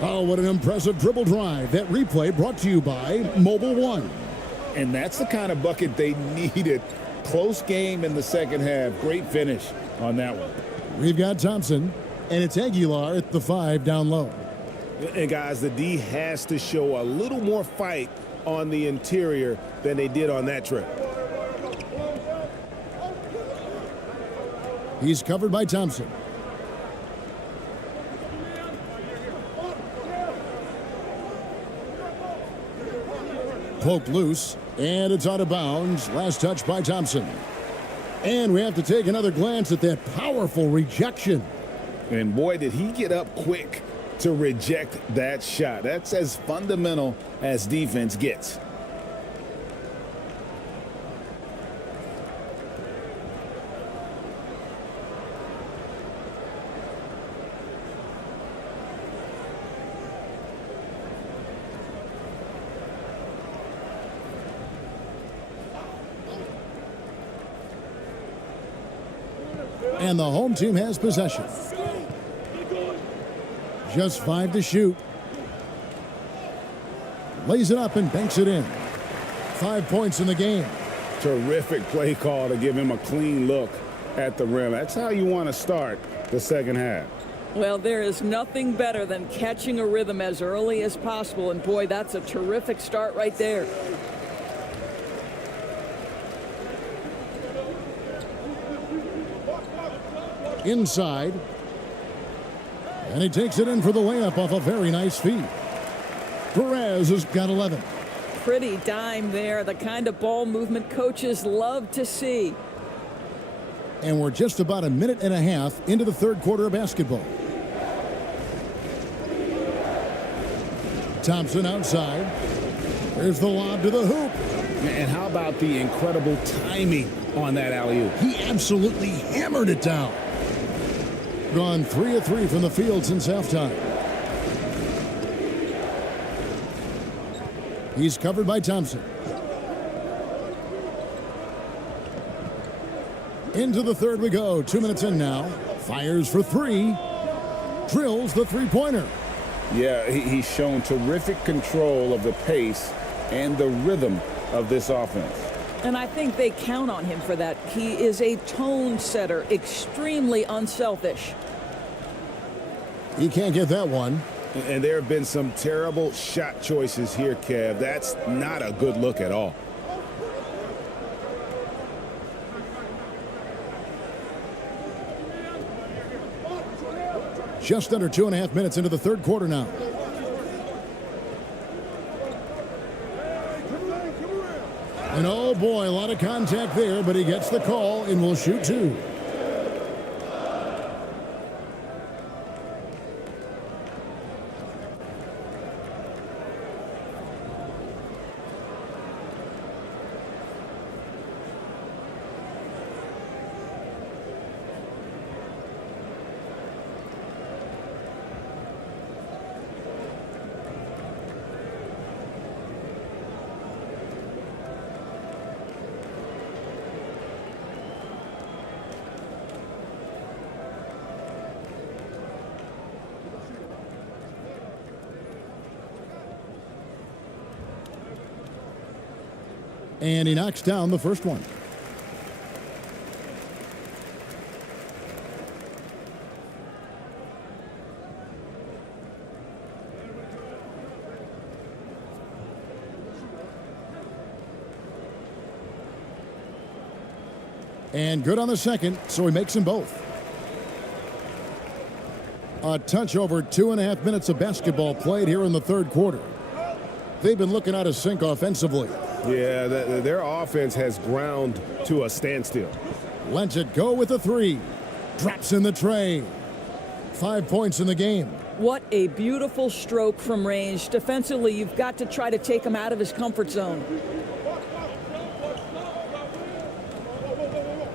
Oh, what an impressive dribble drive. That replay brought to you by Mobile One. And that's the kind of bucket they needed. Close game in the second half. Great finish on that one. We've got Thompson, and it's Aguilar at the 5 down low. And guys, the D has to show a little more fight on the interior than they did on that trip. He's covered by Thompson. Poked loose, and it's out of bounds. Last touch by Thompson. And we have to take another glance at that powerful rejection. And boy, did he get up quick to reject that shot. That's as fundamental as defense gets. And the home team has possession. Just 5 to shoot. Lays it up and banks it in. 5 points in the game. Terrific play call to give him a clean look at the rim. That's how you want to start the second half. Well, there is nothing better than catching a rhythm as early as possible. And boy, that's a terrific start right there. Inside. And he takes it in for the layup off a very nice feed. Perez has got 11. Pretty dime there. The kind of ball movement coaches love to see. And we're just about a minute and a half into the third quarter of basketball. Thompson outside. There's the lob to the hoop. And how about the incredible timing on that alley-oop? He absolutely hammered it down. Gone 3 of 3 from the field since halftime. He's covered by Thompson. Into the third we go. 2 minutes in now. Fires for 3. Drills the three-pointer. Yeah, he's shown terrific control of the pace and the rhythm of this offense. And I think they count on him for that. He is a tone setter, extremely unselfish. He can't get that one. And there have been some terrible shot choices here, Kev. That's not a good look at all. Just under 2.5 minutes into the third quarter now. And oh boy, a lot of contact there, but he gets the call and will shoot 2. And he knocks down the first one. And good on the second, so he makes them both. A touch over 2.5 minutes of basketball played here in the third quarter. They've been looking out of sync offensively. Yeah, their offense has ground to a standstill. Lets it go with a 3. Drops in the tray. 5 points in the game. What a beautiful stroke from range. Defensively, you've got to try to take him out of his comfort zone.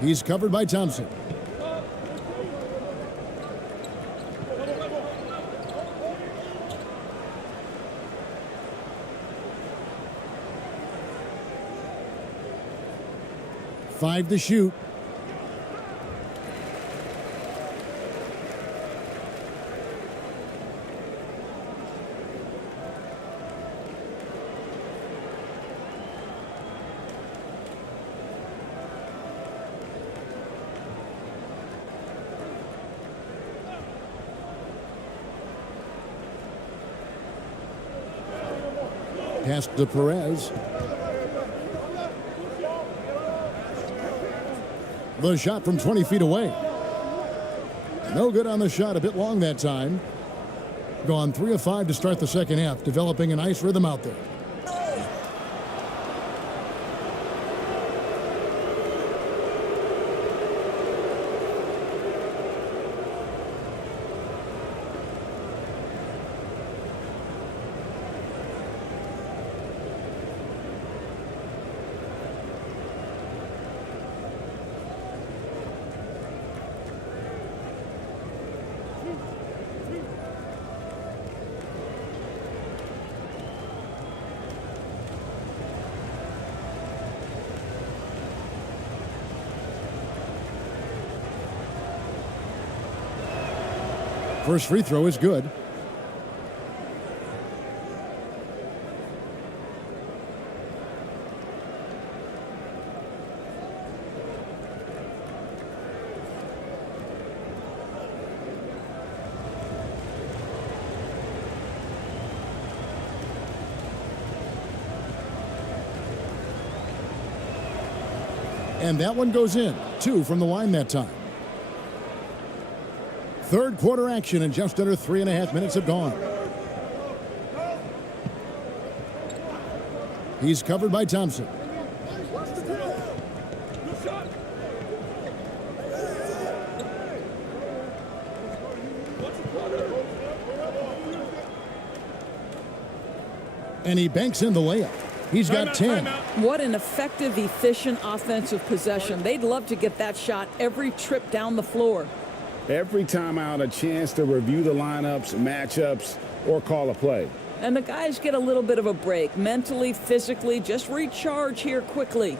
He's covered by Thompson. Five to shoot. Pass to Perez. The shot from 20 feet away. No good on the shot, a bit long that time. Gone 3 of 5 to start the second half, developing a nice rhythm out there. First free throw is good. And that one goes in. 2 from the line that time. Third quarter action, and just under 3.5 minutes have gone. He's covered by Thompson. And he banks in the layup. He's got 10. What an effective, efficient offensive possession. They'd love to get that shot every trip down the floor. Every time out, a chance to review the lineups, matchups, or call a play. And the guys get a little bit of a break, mentally, physically, just recharge here quickly.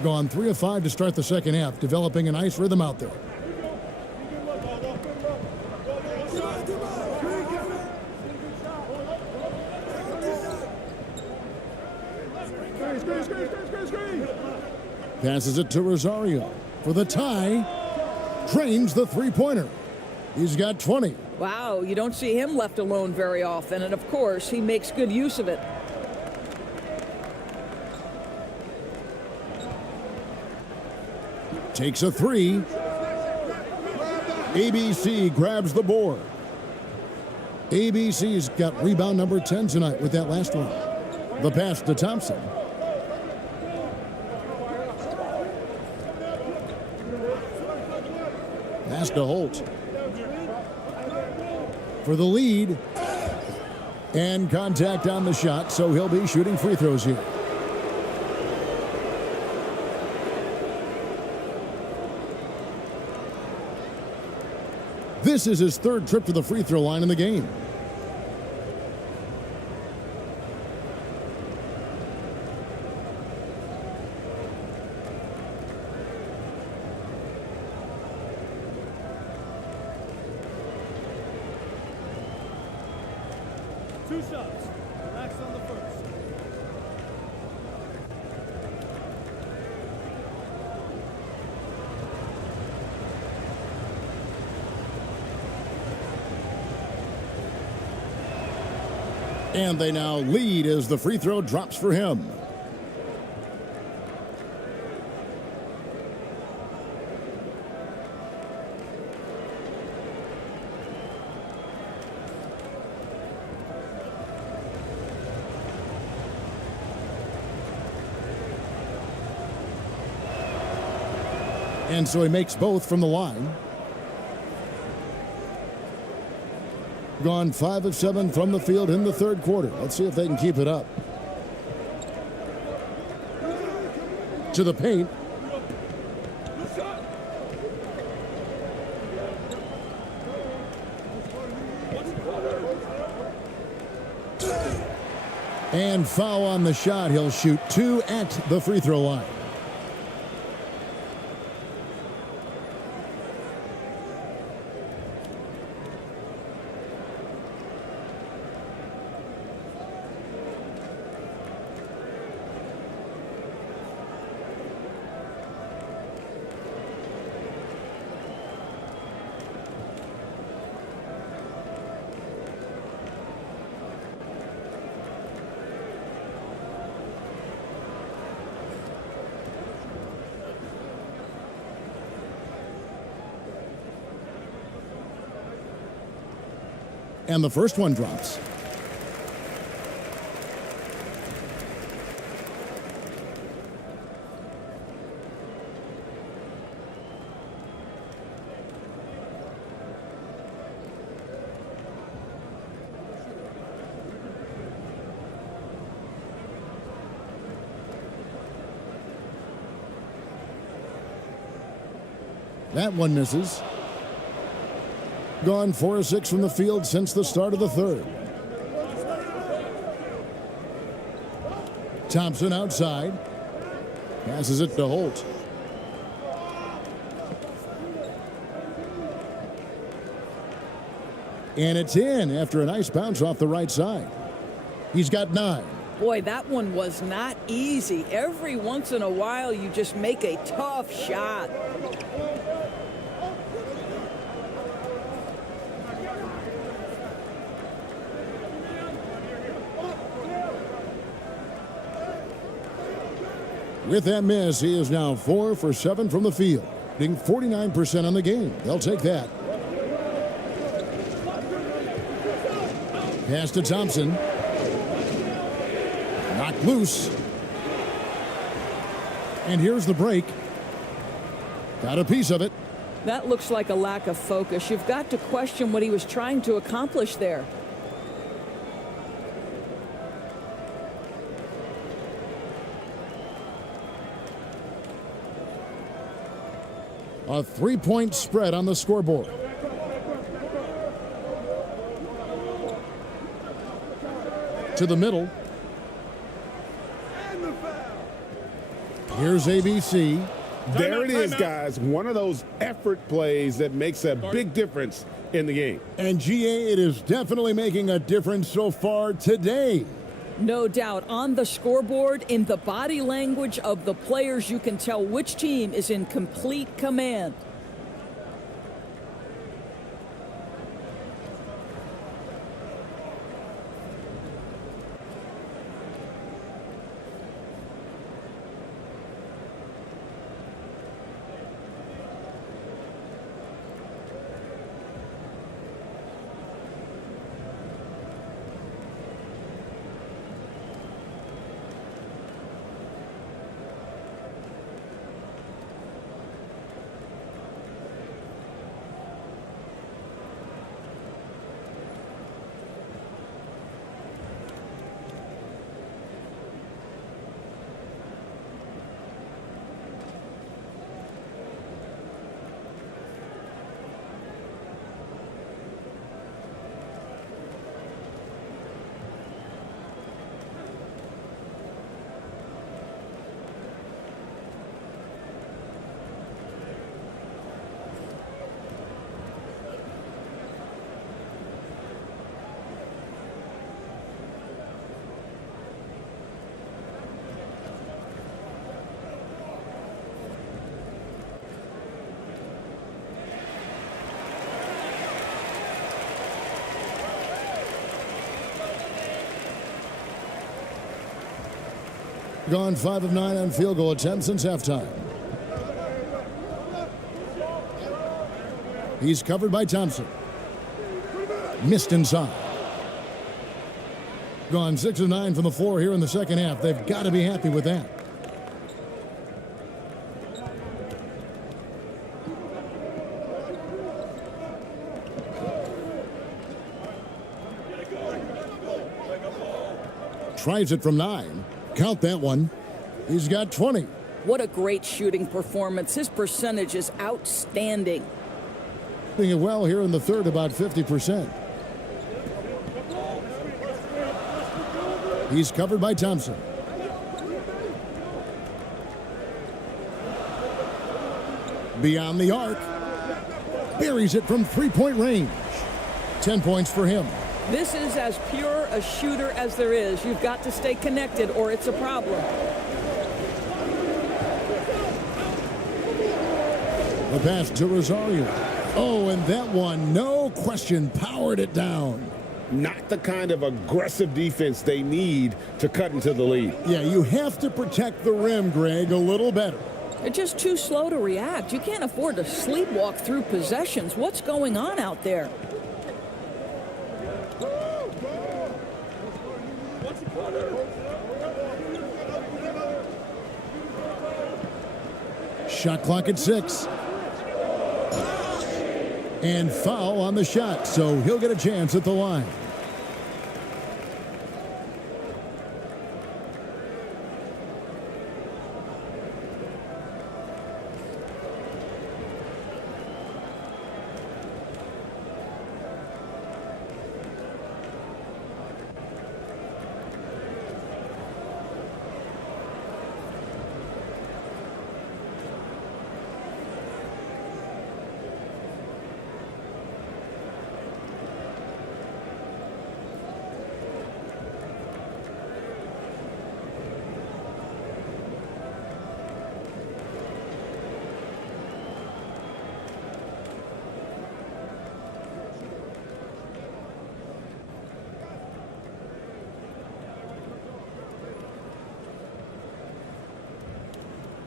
Gone 3 of 5 to start the second half, developing a nice rhythm out there. Passes it to Rosario for the tie. Drains the three-pointer. He's got 20. Wow, you don't see him left alone very often, and of course, he makes good use of it. Takes a 3. ABC grabs the board. ABC's got rebound number 10 tonight with that last one. The pass to Thompson. Pass to Holt. For the lead. And contact on the shot, so he'll be shooting free throws here. This is his third trip to the free throw line in the game. Two shots. Relax on the first. And they now lead as the free throw drops for him. And so he makes both from the line. Gone 5 of 7 from the field in the third quarter. Let's see if they can keep it up. To the paint. And foul on the shot. He'll shoot 2 at the free throw line. And the first one drops. That one misses. Gone 4 of 6 from the field since the start of the third. Thompson outside. Passes it to Holt. And it's in after a nice bounce off the right side. He's got 9. Boy, that one was not easy. Every once in a while, you just make a tough shot. With that miss, he is now 4 for 7 from the field, being 49% on the game. They'll take that. Pass to Thompson. Knocked loose. And here's the break. Got a piece of it. That looks like a lack of focus. You've got to question what he was trying to accomplish there. A 3-point spread on the scoreboard. To the middle. Here's ABC. There it is, guys. One of those effort plays that makes a big difference in the game. And GA, it is definitely making a difference so far today. No doubt. On the scoreboard, in the body language of the players, you can tell which team is in complete command. Gone 5 of 9 on field goal attempts since halftime. He's covered by Thompson. Missed inside. Gone 6 of 9 from the floor here in the second half. They've got to be happy with that. Tries it from 9. Count that one. He's got 20. What a great shooting performance. His percentage is outstanding. Doing it well here in the third, about 50%. He's covered by Thompson. Beyond the arc. Buries it from three-point range. 10 points for him. This is as pure a shooter as there is. You've got to stay connected or it's a problem. The pass to Rosario. Oh, and that one, no question, powered it down. Not the kind of aggressive defense they need to cut into the lead. Yeah, you have to protect the rim, Greg, a little better. They're just too slow to react. You can't afford to sleepwalk through possessions. What's going on out there? Shot clock at 6. And foul on the shot, so he'll get a chance at the line.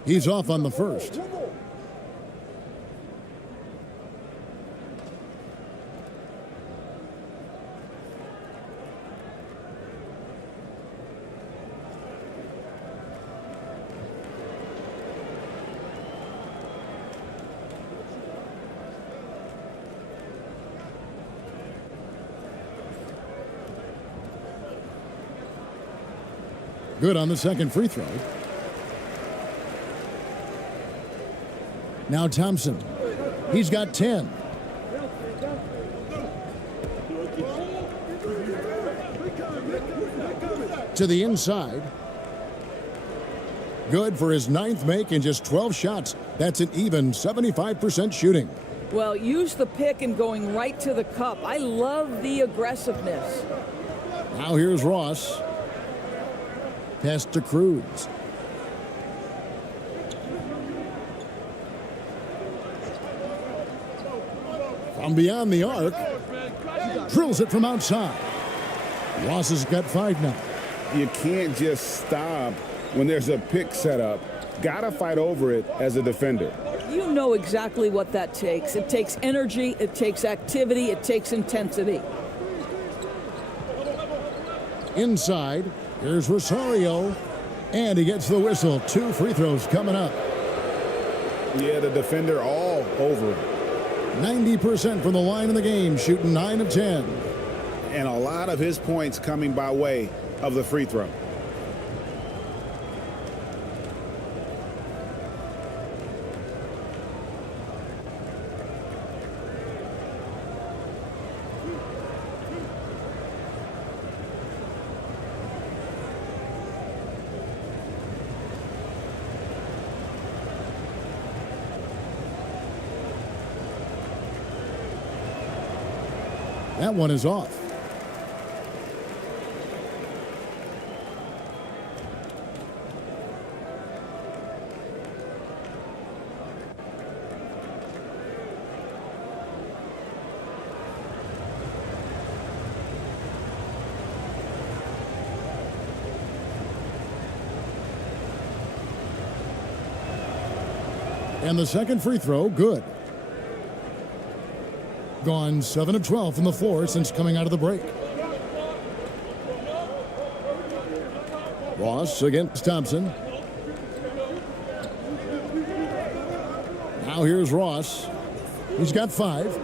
He's off on the first. Good on the second free throw. Now Thompson. He's got 10. To the inside. Good for his 9th make in just 12 shots. That's an even 75% shooting. Well, use the pick and going right to the cup. I love the aggressiveness. Now here's Ross. Pass to Cruz. From beyond the arc, drills it from outside. Ross has got 5 now. You can't just stop when there's a pick set up. Gotta fight over it as a defender. You know exactly what that takes. It takes energy, it takes activity, it takes intensity. Inside, here's Rosario, and he gets the whistle. 2 free throws coming up. Yeah, the defender all over him. 90% from the line in the game, shooting 9 of 10. And a lot of his points coming by way of the free throw. That one is off. And the second free throw, good. Gone 7 of 12 from the floor since coming out of the break. Ross against Thompson. Now here's Ross. He's got 5.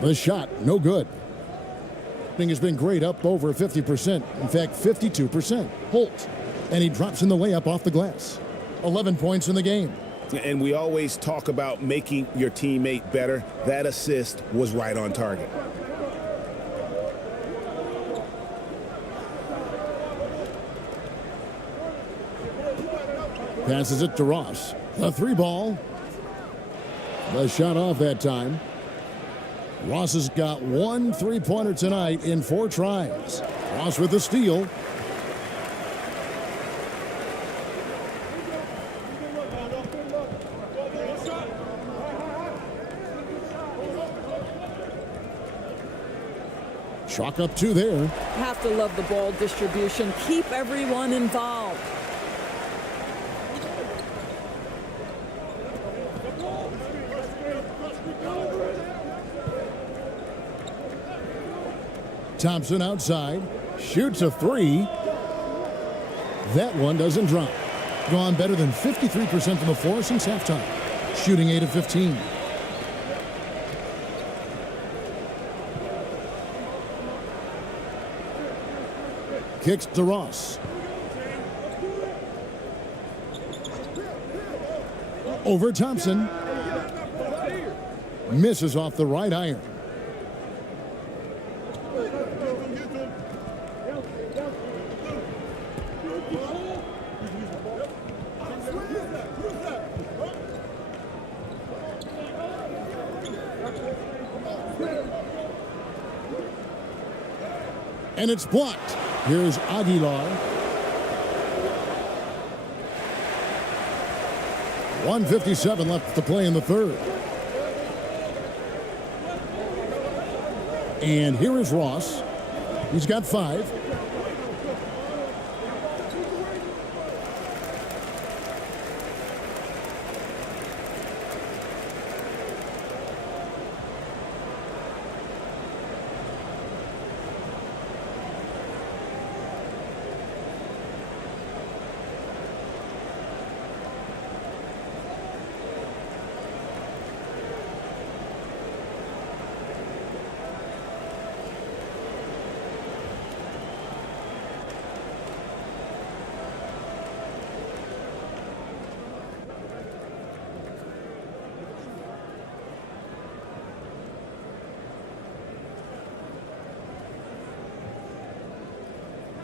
The shot, no good. Thing has been great, up over 50%. In fact, 52%. Holt. And he drops in the layup off the glass. 11 points in the game. And we always talk about making your teammate better. That assist was right on target. Passes it to Ross. The 3 ball. The shot off that time. Ross has got 1 3-pointer tonight in 4 tries. Ross with the steal. Chalk up 2 there. Have to love the ball distribution. Keep everyone involved. Thompson outside. Shoots a 3. That one doesn't drop. Gone better than 53% from the floor since halftime. Shooting 8 of 15. Kicks to Ross. Over Thompson. Misses off the right iron. And it's blocked. Here's Aguilar. 1:57 left to play in the third. And here is Ross. He's got 5.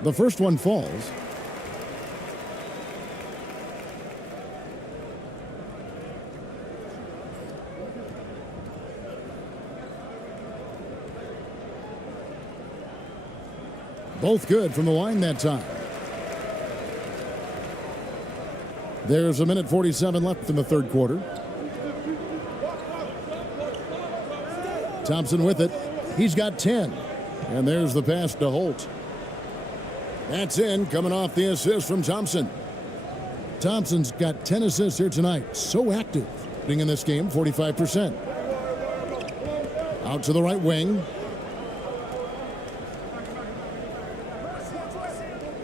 The first one falls. Both good from the line that time. There's 1:47 left in the third quarter. Thompson with it. He's got 10. And there's the pass to Holt. That's in, coming off the assist from Thompson. Thompson's got 10 assists here tonight. So active. Being in this game, 45%. Out to the right wing.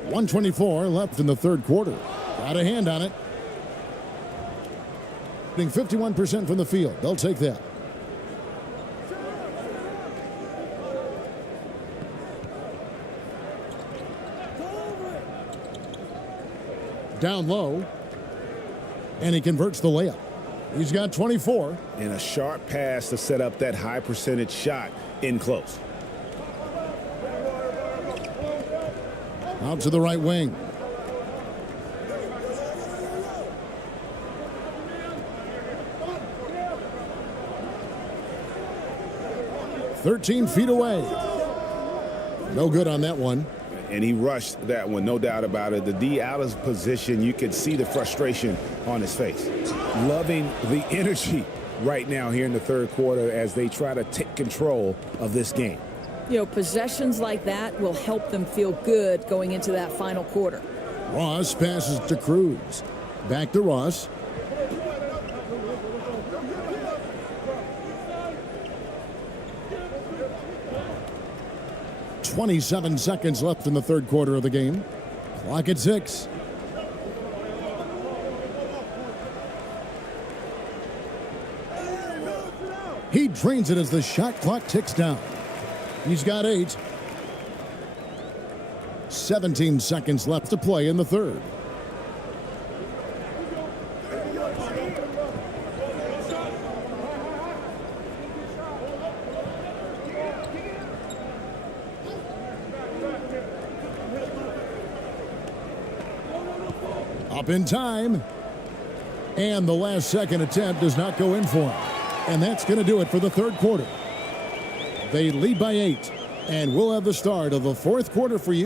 1:24 left in the third quarter. Got a hand on it. Being 51% from the field. They'll take that. Down low, and he converts the layup. He's got 24. And a sharp pass to set up that high percentage shot in close. Out to the right wing. "13 feet away." No good on that one. And he rushed that one, no doubt about it. The D out of position, you could see the frustration on his face. Loving the energy right now here in the third quarter as they try to take control of this game. You know, possessions like that will help them feel good going into that final quarter. Ross passes to Cruz. Back to Ross. "27 seconds left in the third quarter of the game. Clock at 6. He drains it as the shot clock ticks down. He's got 8. 17 seconds left to play in the third. Up in time. And the last second attempt does not go in for him. And that's going to do it for the third quarter. They lead by 8. And we'll have the start of the fourth quarter for you.